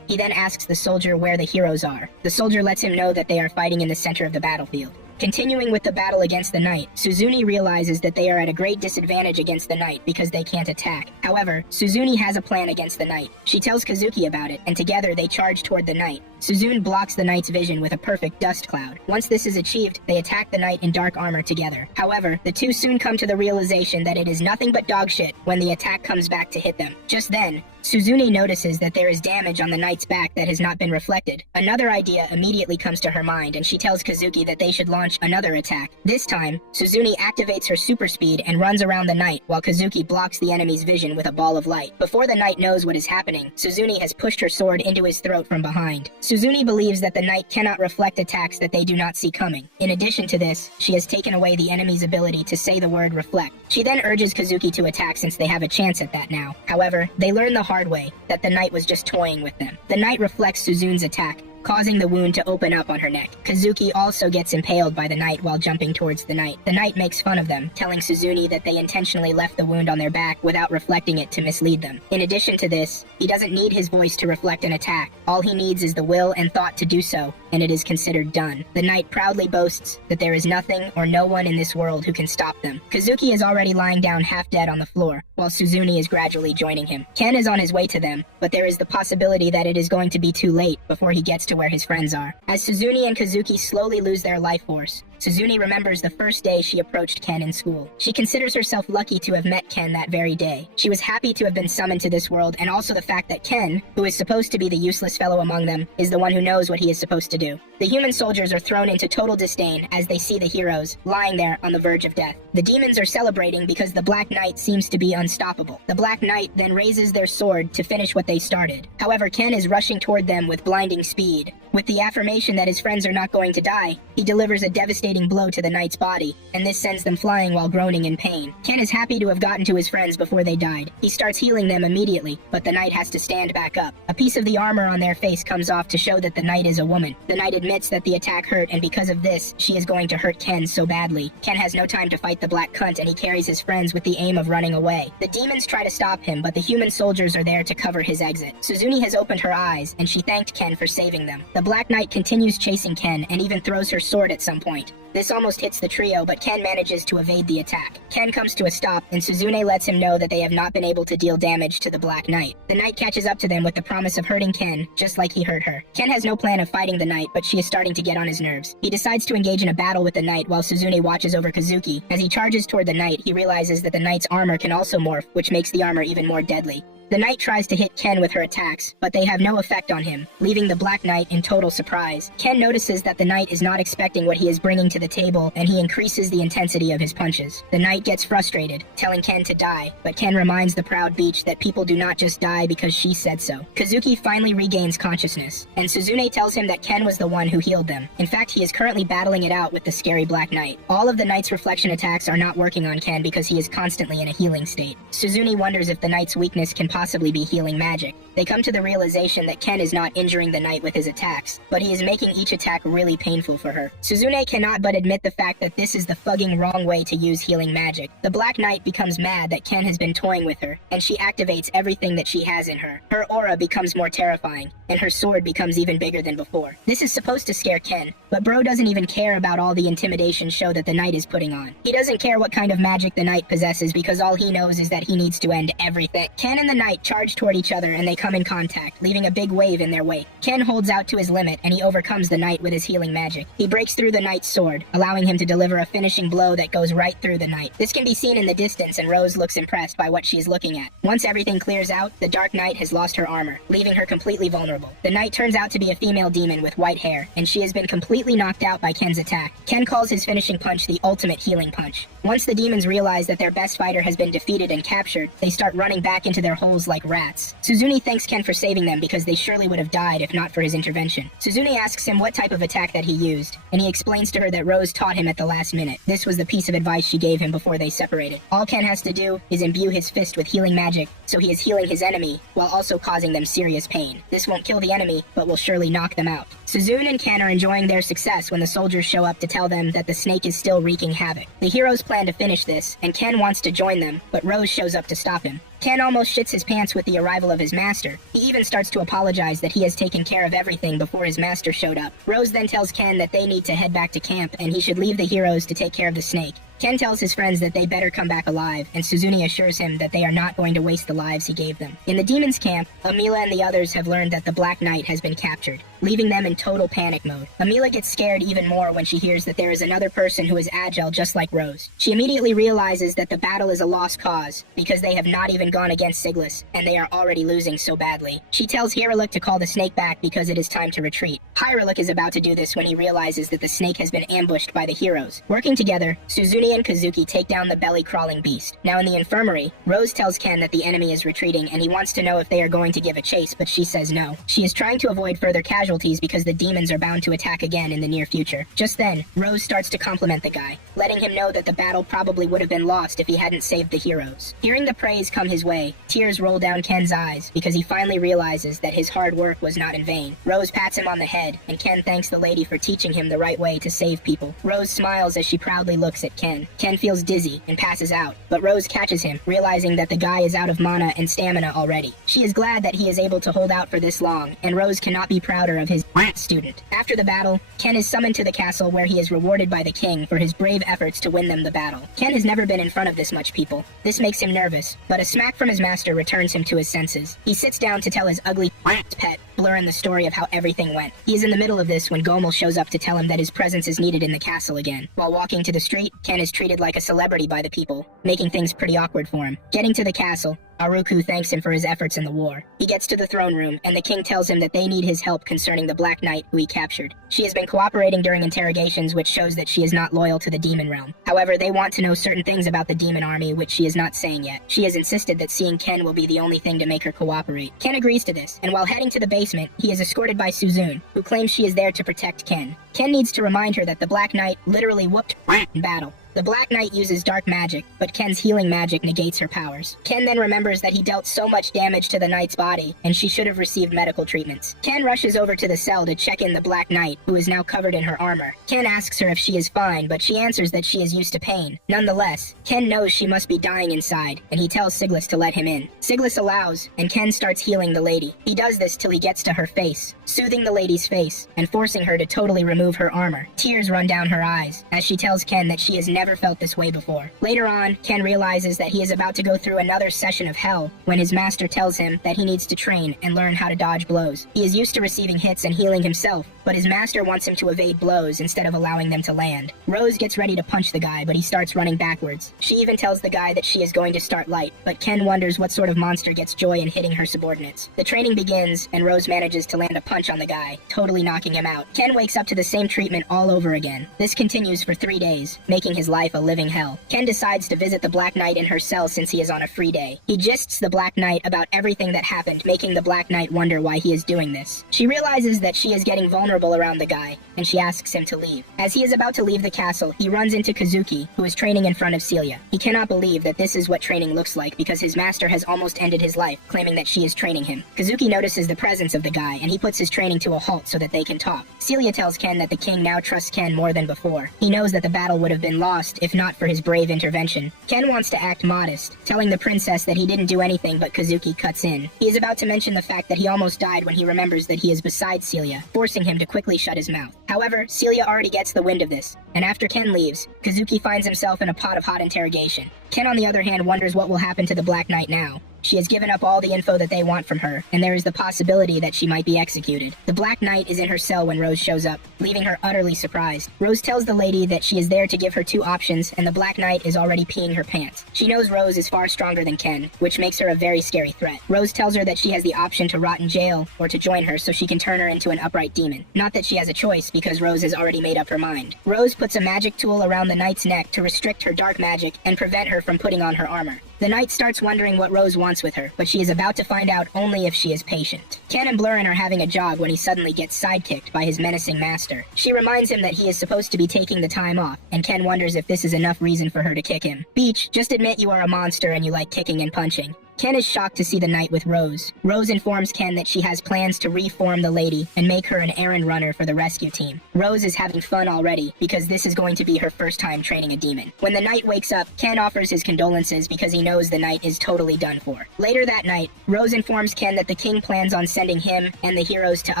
He then asks the soldier where the heroes are. The soldier lets him know that they are fighting in the center of the battlefield. Continuing with the battle against the knight, Suzune realizes that they are at a great disadvantage against the knight because they can't attack. However, Suzune has a plan against the knight. She tells Kazuki about it, and together they charge toward the knight. Suzune blocks the knight's vision with a perfect dust cloud. Once this is achieved, they attack the knight in dark armor together. However, the two soon come to the realization that it is nothing but dog shit when the attack comes back to hit them. Just then, Suzune notices that there is damage on the knight's back that has not been reflected. Another idea immediately comes to her mind, and she tells Kazuki that they should launch another attack. This time, Suzune activates her super speed and runs around the knight while Kazuki blocks the enemy's vision with a ball of light. Before the knight knows what is happening, Suzune has pushed her sword into his throat from behind. Suzune believes that the knight cannot reflect attacks that they do not see coming. In addition to this, she has taken away the enemy's ability to say the word reflect. She then urges Kazuki to attack since they have a chance at that now. However, they learn the hard way that the knight was just toying with them. The knight reflects Suzune's attack, causing the wound to open up on her neck. Kazuki also gets impaled by the knight while jumping towards the knight. The knight makes fun of them, telling Suzune that they intentionally left the wound on their back without reflecting it to mislead them. In addition to this, he doesn't need his voice to reflect an attack. All he needs is the will and thought to do so, and it is considered done. The knight proudly boasts that there is nothing or no one in this world who can stop them. Kazuki is already lying down half dead on the floor, while Suzune is gradually joining him. Ken is on his way to them, but there is the possibility that it is going to be too late before he gets to where his friends are. As Suzune and Kazuki slowly lose their life force, Suzune remembers the first day she approached Ken in school. She considers herself lucky to have met Ken that very day. She was happy to have been summoned to this world, and also the fact that Ken, who is supposed to be the useless fellow among them, is the one who knows what he is supposed to do. The human soldiers are thrown into total disdain as they see the heroes lying there on the verge of death. The demons are celebrating because the Black Knight seems to be unstoppable. The Black Knight then raises their sword to finish what they started. However, Ken is rushing toward them with blinding speed. With the affirmation that his friends are not going to die, he delivers a devastating blow to the knight's body, and this sends them flying while groaning in pain. Ken is happy to have gotten to his friends before they died. He starts healing them immediately, but the knight has to stand back up. A piece of the armor on their face comes off to show that the knight is a woman. The knight admits that the attack hurt, and because of this, she is going to hurt Ken so badly. Ken has no time to fight the black cunt, and he carries his friends with the aim of running away. The demons try to stop him, but the human soldiers are there to cover his exit. Suzune has opened her eyes, and she thanked Ken for saving them. The Black Knight continues chasing Ken, and even throws her sword at some point. This almost hits the trio, but Ken manages to evade the attack. Ken comes to a stop, and Suzune lets him know that they have not been able to deal damage to the Black Knight. The knight catches up to them with the promise of hurting Ken, just like he hurt her. Ken has no plan of fighting the knight, but she is starting to get on his nerves. He decides to engage in a battle with the knight while Suzune watches over Kazuki. As he charges toward the knight, he realizes that the knight's armor can also morph, which makes the armor even more deadly. The knight tries to hit Ken with her attacks, but they have no effect on him, leaving the Black Knight in total surprise. Ken notices that the knight is not expecting what he is bringing to the table, and he increases the intensity of his punches. The knight gets frustrated, telling Ken to die, but Ken reminds the proud beach that people do not just die because she said so. Kazuki finally regains consciousness, and Suzune tells him that Ken was the one who healed them. In fact, he is currently battling it out with the scary Black Knight. All of the knight's reflection attacks are not working on Ken because he is constantly in a healing state. Suzune wonders if the knight's weakness can possibly be healing magic. They come to the realization that Ken is not injuring the knight with his attacks, but he is making each attack really painful for her. Suzune cannot but admit the fact that this is the fucking wrong way to use healing magic. The Black Knight becomes mad that Ken has been toying with her, and she activates everything that she has in her. Her aura becomes more terrifying, and her sword becomes even bigger than before. This is supposed to scare Ken, but bro doesn't even care about all the intimidation show that the knight is putting on. He doesn't care what kind of magic the knight possesses because all he knows is that he needs to end everything. Ken and the knight charge toward each other and they come in contact, leaving a big wave in their wake. Ken holds out to his limit and he overcomes the knight with his healing magic. He breaks through the knight's sword, allowing him to deliver a finishing blow that goes right through the knight. This can be seen in the distance and Rose looks impressed by what she is looking at. Once everything clears out, the Dark Knight has lost her armor, leaving her completely vulnerable. The knight turns out to be a female demon with white hair, and she has been completely knocked out by Ken's attack. Ken calls his finishing punch the ultimate healing punch. Once the demons realize that their best fighter has been defeated and captured, they start running back into their holes like rats. Suzune thanks Ken for saving them because they surely would have died if not for his intervention. Suzune asks him what type of attack that he used, and he explains to her that Rose taught him at the last minute. This was the piece of advice she gave him before they separated. All Ken has to do is imbue his fist with healing magic, so he is healing his enemy while also causing them serious pain. This won't kill the enemy, but will surely knock them out. Suzune and Ken are enjoying their success when the soldiers show up to tell them that the snake is still wreaking havoc. The heroes plan to finish this, and Ken wants to join them, but Rose shows up to stop him. Ken almost shits his pants with the arrival of his master. He even starts to apologize that he has taken care of everything before his master showed up. Rose then tells Ken that they need to head back to camp and he should leave the heroes to take care of the snake. Ken tells his friends that they better come back alive, and Suzune assures him that they are not going to waste the lives he gave them. In the demons' camp, Amila and the others have learned that the Black Knight has been captured, leaving them in total panic mode. Amila gets scared even more when she hears that there is another person who is agile just like Rose. She immediately realizes that the battle is a lost cause, because they have not even gone against Siglis, and they are already losing so badly. She tells Hierolych to call the snake back because it is time to retreat. Hierolych is about to do this when he realizes that the snake has been ambushed by the heroes. Working together, Suzune Suzune and Kazuki take down the belly-crawling beast. Now in the infirmary, Rose tells Ken that the enemy is retreating and he wants to know if they are going to give a chase, but she says no. She is trying to avoid further casualties because the demons are bound to attack again in the near future. Just then, Rose starts to compliment the guy, letting him know that the battle probably would have been lost if he hadn't saved the heroes. Hearing the praise come his way, tears roll down Ken's eyes because he finally realizes that his hard work was not in vain. Rose pats him on the head, and Ken thanks the lady for teaching him the right way to save people. Rose smiles as she proudly looks at Ken. Ken feels dizzy and passes out, but Rose catches him, realizing that the guy is out of mana and stamina already. She is glad that he is able to hold out for this long, and Rose cannot be prouder of his student. After the battle, Ken is summoned to the castle where he is rewarded by the king for his brave efforts to win them the battle. Ken has never been in front of this much people. This makes him nervous, but a smack from his master returns him to his senses. He sits down to tell his ugly pet Blurren the story of how everything went. He is in the middle of this when Gomel shows up to tell him that his presence is needed in the castle again. While walking to the street, Ken is treated like a celebrity by the people, making things pretty awkward for him. Getting to the castle, Aruku thanks him for his efforts in the war. He gets to the throne room, and the king tells him that they need his help concerning the Black Knight who he captured. She has been cooperating during interrogations, which shows that she is not loyal to the demon realm. However, they want to know certain things about the demon army, which she is not saying yet. She has insisted that seeing Ken will be the only thing to make her cooperate. Ken agrees to this, and while heading to the basement, he is escorted by Suzune, who claims she is there to protect Ken. Ken needs to remind her that the Black Knight literally whooped in battle. The Black Knight uses dark magic, but Ken's healing magic negates her powers. Ken then remembers that he dealt so much damage to the Knight's body, and she should have received medical treatments. Ken rushes over to the cell to check in the Black Knight, who is now covered in her armor. Ken asks her if she is fine, but she answers that she is used to pain. Nonetheless, Ken knows she must be dying inside, and he tells Siglis to let him in. Siglis allows, and Ken starts healing the lady. He does this till he gets to her face, soothing the lady's face, and forcing her to totally remove her armor. Tears run down her eyes, as she tells Ken that she has never felt this way before. Later on, Ken realizes that he is about to go through another session of hell when his master tells him that he needs to train and learn how to dodge blows. He is used to receiving hits and healing himself, but his master wants him to evade blows instead of allowing them to land. Rose gets ready to punch the guy, but he starts running backwards. She even tells the guy that she is going to start light, but Ken wonders what sort of monster gets joy in hitting her subordinates. The training begins, and Rose manages to land a punch on the guy, totally knocking him out. Ken wakes up to the same treatment all over again. This continues for 3 days, making his life a living hell. Ken decides to visit the Black Knight in her cell since he is on a free day. He gists the Black Knight about everything that happened, making the Black Knight wonder why he is doing this. She realizes that she is getting vulnerable around the guy, and she asks him to leave. As he is about to leave the castle, he runs into Kazuki, who is training in front of Celia. He cannot believe that this is what training looks like because his master has almost ended his life, claiming that she is training him. Kazuki notices the presence of the guy, and he puts his training to a halt so that they can talk. Celia tells Ken that the king now trusts Ken more than before. He knows that the battle would have been lost if not for his brave intervention. Ken wants to act modest, telling the princess that he didn't do anything, but Kazuki cuts in. He is about to mention the fact that he almost died when he remembers that he is beside Celia, forcing him to quickly shut his mouth. However, Celia already gets the wind of this, and after Ken leaves, Kazuki finds himself in a pot of hot interrogation. Ken, on the other hand, wonders what will happen to the Black Knight now. She has given up all the info that they want from her, and there is the possibility that she might be executed. The Black Knight is in her cell when Rose shows up, leaving her utterly surprised. Rose tells the lady that she is there to give her 2 options, and the Black Knight is already peeing her pants. She knows Rose is far stronger than Ken, which makes her a very scary threat. Rose tells her that she has the option to rot in jail, or to join her so she can turn her into an upright demon. Not that she has a choice, because Rose has already made up her mind. Rose puts a magic tool around the Knight's neck to restrict her dark magic and prevent her from putting on her armor. The Knight starts wondering what Rose wants with her, but she is about to find out only if she is patient. Ken and Blurren are having a jog when he suddenly gets sidekicked by his menacing master. She reminds him that he is supposed to be taking the time off, and Ken wonders if this is enough reason for her to kick him. Beach, just admit you are a monster and you like kicking and punching. Ken is shocked to see the Knight with Rose. Rose informs Ken that she has plans to reform the lady and make her an errand runner for the rescue team. Rose is having fun already because this is going to be her first time training a demon. When the Knight wakes up, Ken offers his condolences because he knows the Knight is totally done for. Later that night, Rose informs Ken that the king plans on sending him and the heroes to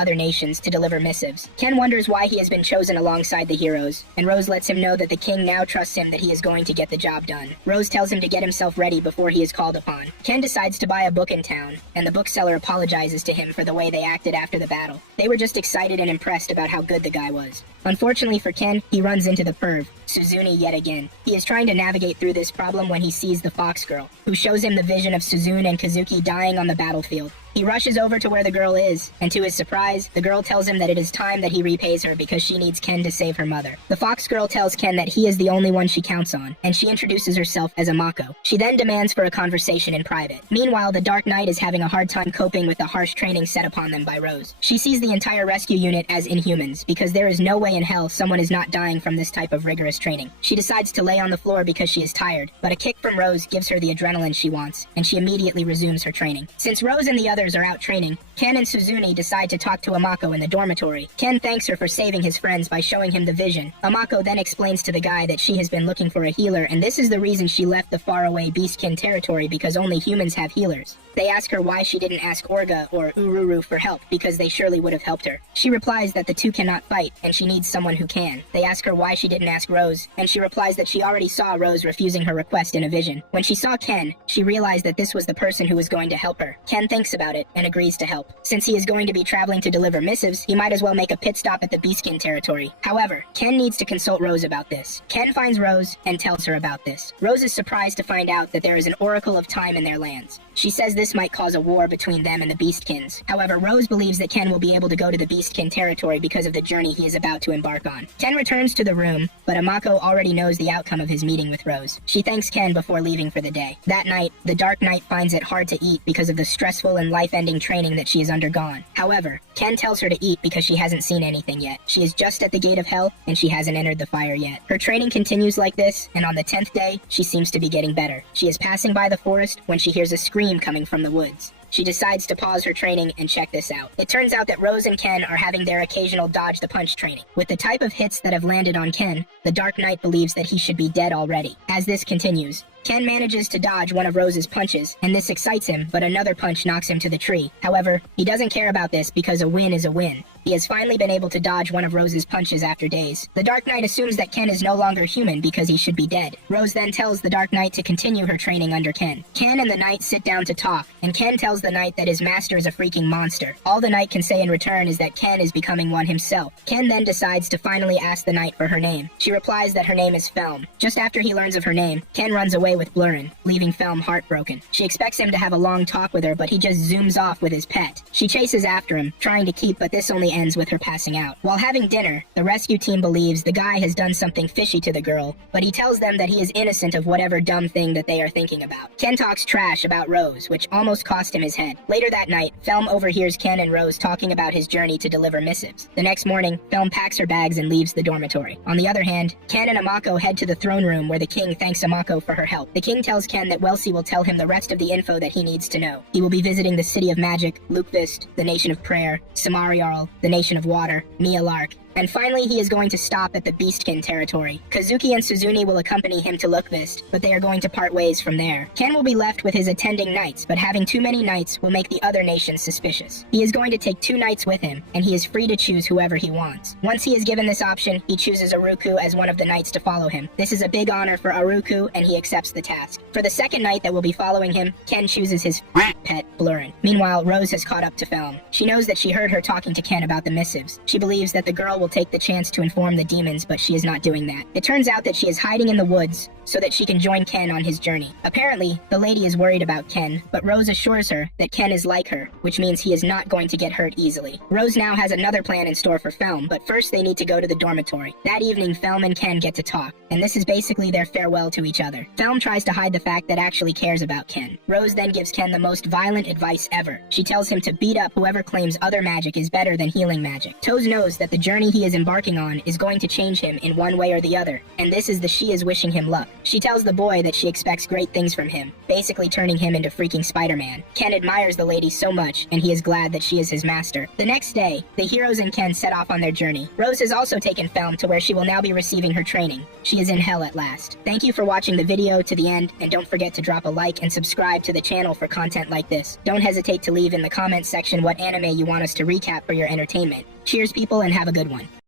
other nations to deliver missives. Ken wonders why he has been chosen alongside the heroes, and Rose lets him know that the king now trusts him that he is going to get the job done. Rose tells him to get himself ready before he is called upon. Ken decides to buy a book in town, and the bookseller apologizes to him for the way they acted after the battle. They were just excited and impressed about how good the guy was. Unfortunately for Ken, he runs into the perv, Suzune, yet again. He is trying to navigate through this problem when he sees the fox girl, who shows him the vision of Suzune and Kazuki dying on the battlefield. He rushes over to where the girl is, and to his surprise, the girl tells him that it is time that he repays her because she needs Ken to save her mother. The fox girl tells Ken that he is the only one she counts on, and she introduces herself as Amako. She then demands for a conversation in private. Meanwhile, the Dark Knight is having a hard time coping with the harsh training set upon them by Rose. She sees the entire rescue unit as inhumans, because there is no way in hell someone is not dying from this type of rigorous training. She decides to lay on the floor because she is tired, but a kick from Rose gives her the adrenaline she wants, and she immediately resumes her training. Since Rose and the others are out training, Ken and Suzune decide to talk to Amako in the dormitory. Ken thanks her for saving his friends by showing him the vision. Amako then explains to the guy that she has been looking for a healer, and this is the reason she left the faraway Beastkin territory, because only humans have healers. They ask her why she didn't ask Orga or Ururu for help, because they surely would have helped her. She replies that the two cannot fight, and she needs someone who can. They ask her why she didn't ask Rose, and she replies that she already saw Rose refusing her request in a vision. When she saw Ken, she realized that this was the person who was going to help her. Ken thinks about it and agrees to help. Since he is going to be traveling to deliver missives, he might as well make a pit stop at the Beastkin territory. However, Ken needs to consult Rose about this. Ken finds Rose and tells her about this. Rose is surprised to find out that there is an oracle of time in their lands. She says this might cause a war between them and the Beastkins. However, Rose believes that Ken will be able to go to the Beastkin territory because of the journey he is about to embark on. Ken returns to the room, but Amako already knows the outcome of his meeting with Rose. She thanks Ken before leaving for the day. That night, the Dark Knight finds it hard to eat because of the stressful and life-ending training that she has undergone. However, Ken tells her to eat because she hasn't seen anything yet. She is just at the gate of hell, and she hasn't entered the fire yet. Her training continues like this, and on the 10th day, she seems to be getting better. She is passing by the forest when she hears a scream coming from the woods. She decides to pause her training and check this out. It turns out that Rose and Ken are having their occasional dodge the punch training. With the type of hits that have landed on Ken, the Dark Knight believes that he should be dead already. As this continues, Ken manages to dodge one of Rose's punches, and this excites him, but another punch knocks him to the tree. However, he doesn't care about this because a win is a win. He has finally been able to dodge one of Rose's punches after days. The Dark Knight assumes that Ken is no longer human because he should be dead. Rose then tells the Dark Knight to continue her training under Ken. Ken and the Knight sit down to talk, and Ken tells the Knight that his master is a freaking monster. All the Knight can say in return is that Ken is becoming one himself. Ken then decides to finally ask the Knight for her name. She replies that her name is Felm. Just after he learns of her name, Ken runs away with Blurrin, leaving Felm heartbroken. She expects him to have a long talk with her, but he just zooms off with his pet. She chases after him, trying to keep, but this only ends with her passing out. While having dinner, the rescue team believes the guy has done something fishy to the girl, but he tells them that he is innocent of whatever dumb thing that they are thinking about. Ken talks trash about Rose, which almost cost him his head. Later that night, Felm overhears Ken and Rose talking about his journey to deliver missives. The next morning, Felm packs her bags and leaves the dormitory. On the other hand, Ken and Amako head to the throne room where the king thanks Amako for her help. The king tells Ken that Welsi will tell him the rest of the info that he needs to know. He will be visiting the City of Magic, Lukvist, the Nation of Prayer, Samariarl, the Nation of Water, Mialark, and finally he is going to stop at the Beastkin territory. Kazuki and Suzune will accompany him to Lukvist, but they are going to part ways from there. Ken will be left with his attending knights, but having too many knights will make the other nations suspicious. He is going to take 2 knights with him, and he is free to choose whoever he wants. Once he is given this option, he chooses Aruku as one of the knights to follow him. This is a big honor for Aruku, and he accepts the task. For the second knight that will be following him, Ken chooses his pet, Blurrin. Meanwhile, Rose has caught up to Felm. She knows that she heard her talking to Ken about the missives. She believes that the girl will take the chance to inform the demons, but she is not doing that. It turns out that she is hiding in the woods so that she can join Ken on his journey. Apparently, the lady is worried about Ken, but Rose assures her that Ken is like her, which means he is not going to get hurt easily. Rose now has another plan in store for Felm, but first they need to go to the dormitory. That evening, Felm and Ken get to talk, and this is basically their farewell to each other. Felm tries to hide the fact that actually cares about Ken. Rose then gives Ken the most violent advice ever. She tells him to beat up whoever claims other magic is better than healing magic. Toes knows that the journey he is embarking on is going to change him in one way or the other, and this is the she is wishing him luck. She tells the boy that she expects great things from him, basically turning him into freaking Spider-Man. Ken admires the lady so much, and he is glad that she is his master. The next day, the heroes and Ken set off on their journey. Rose has also taken Felm to where she will now be receiving her training. She is in hell at last. Thank you for watching the video to the end, and don't forget to drop a like and subscribe to the channel for content like this. Don't hesitate to leave in the comments section what anime you want us to recap for your entertainment. Cheers people, and have a good one.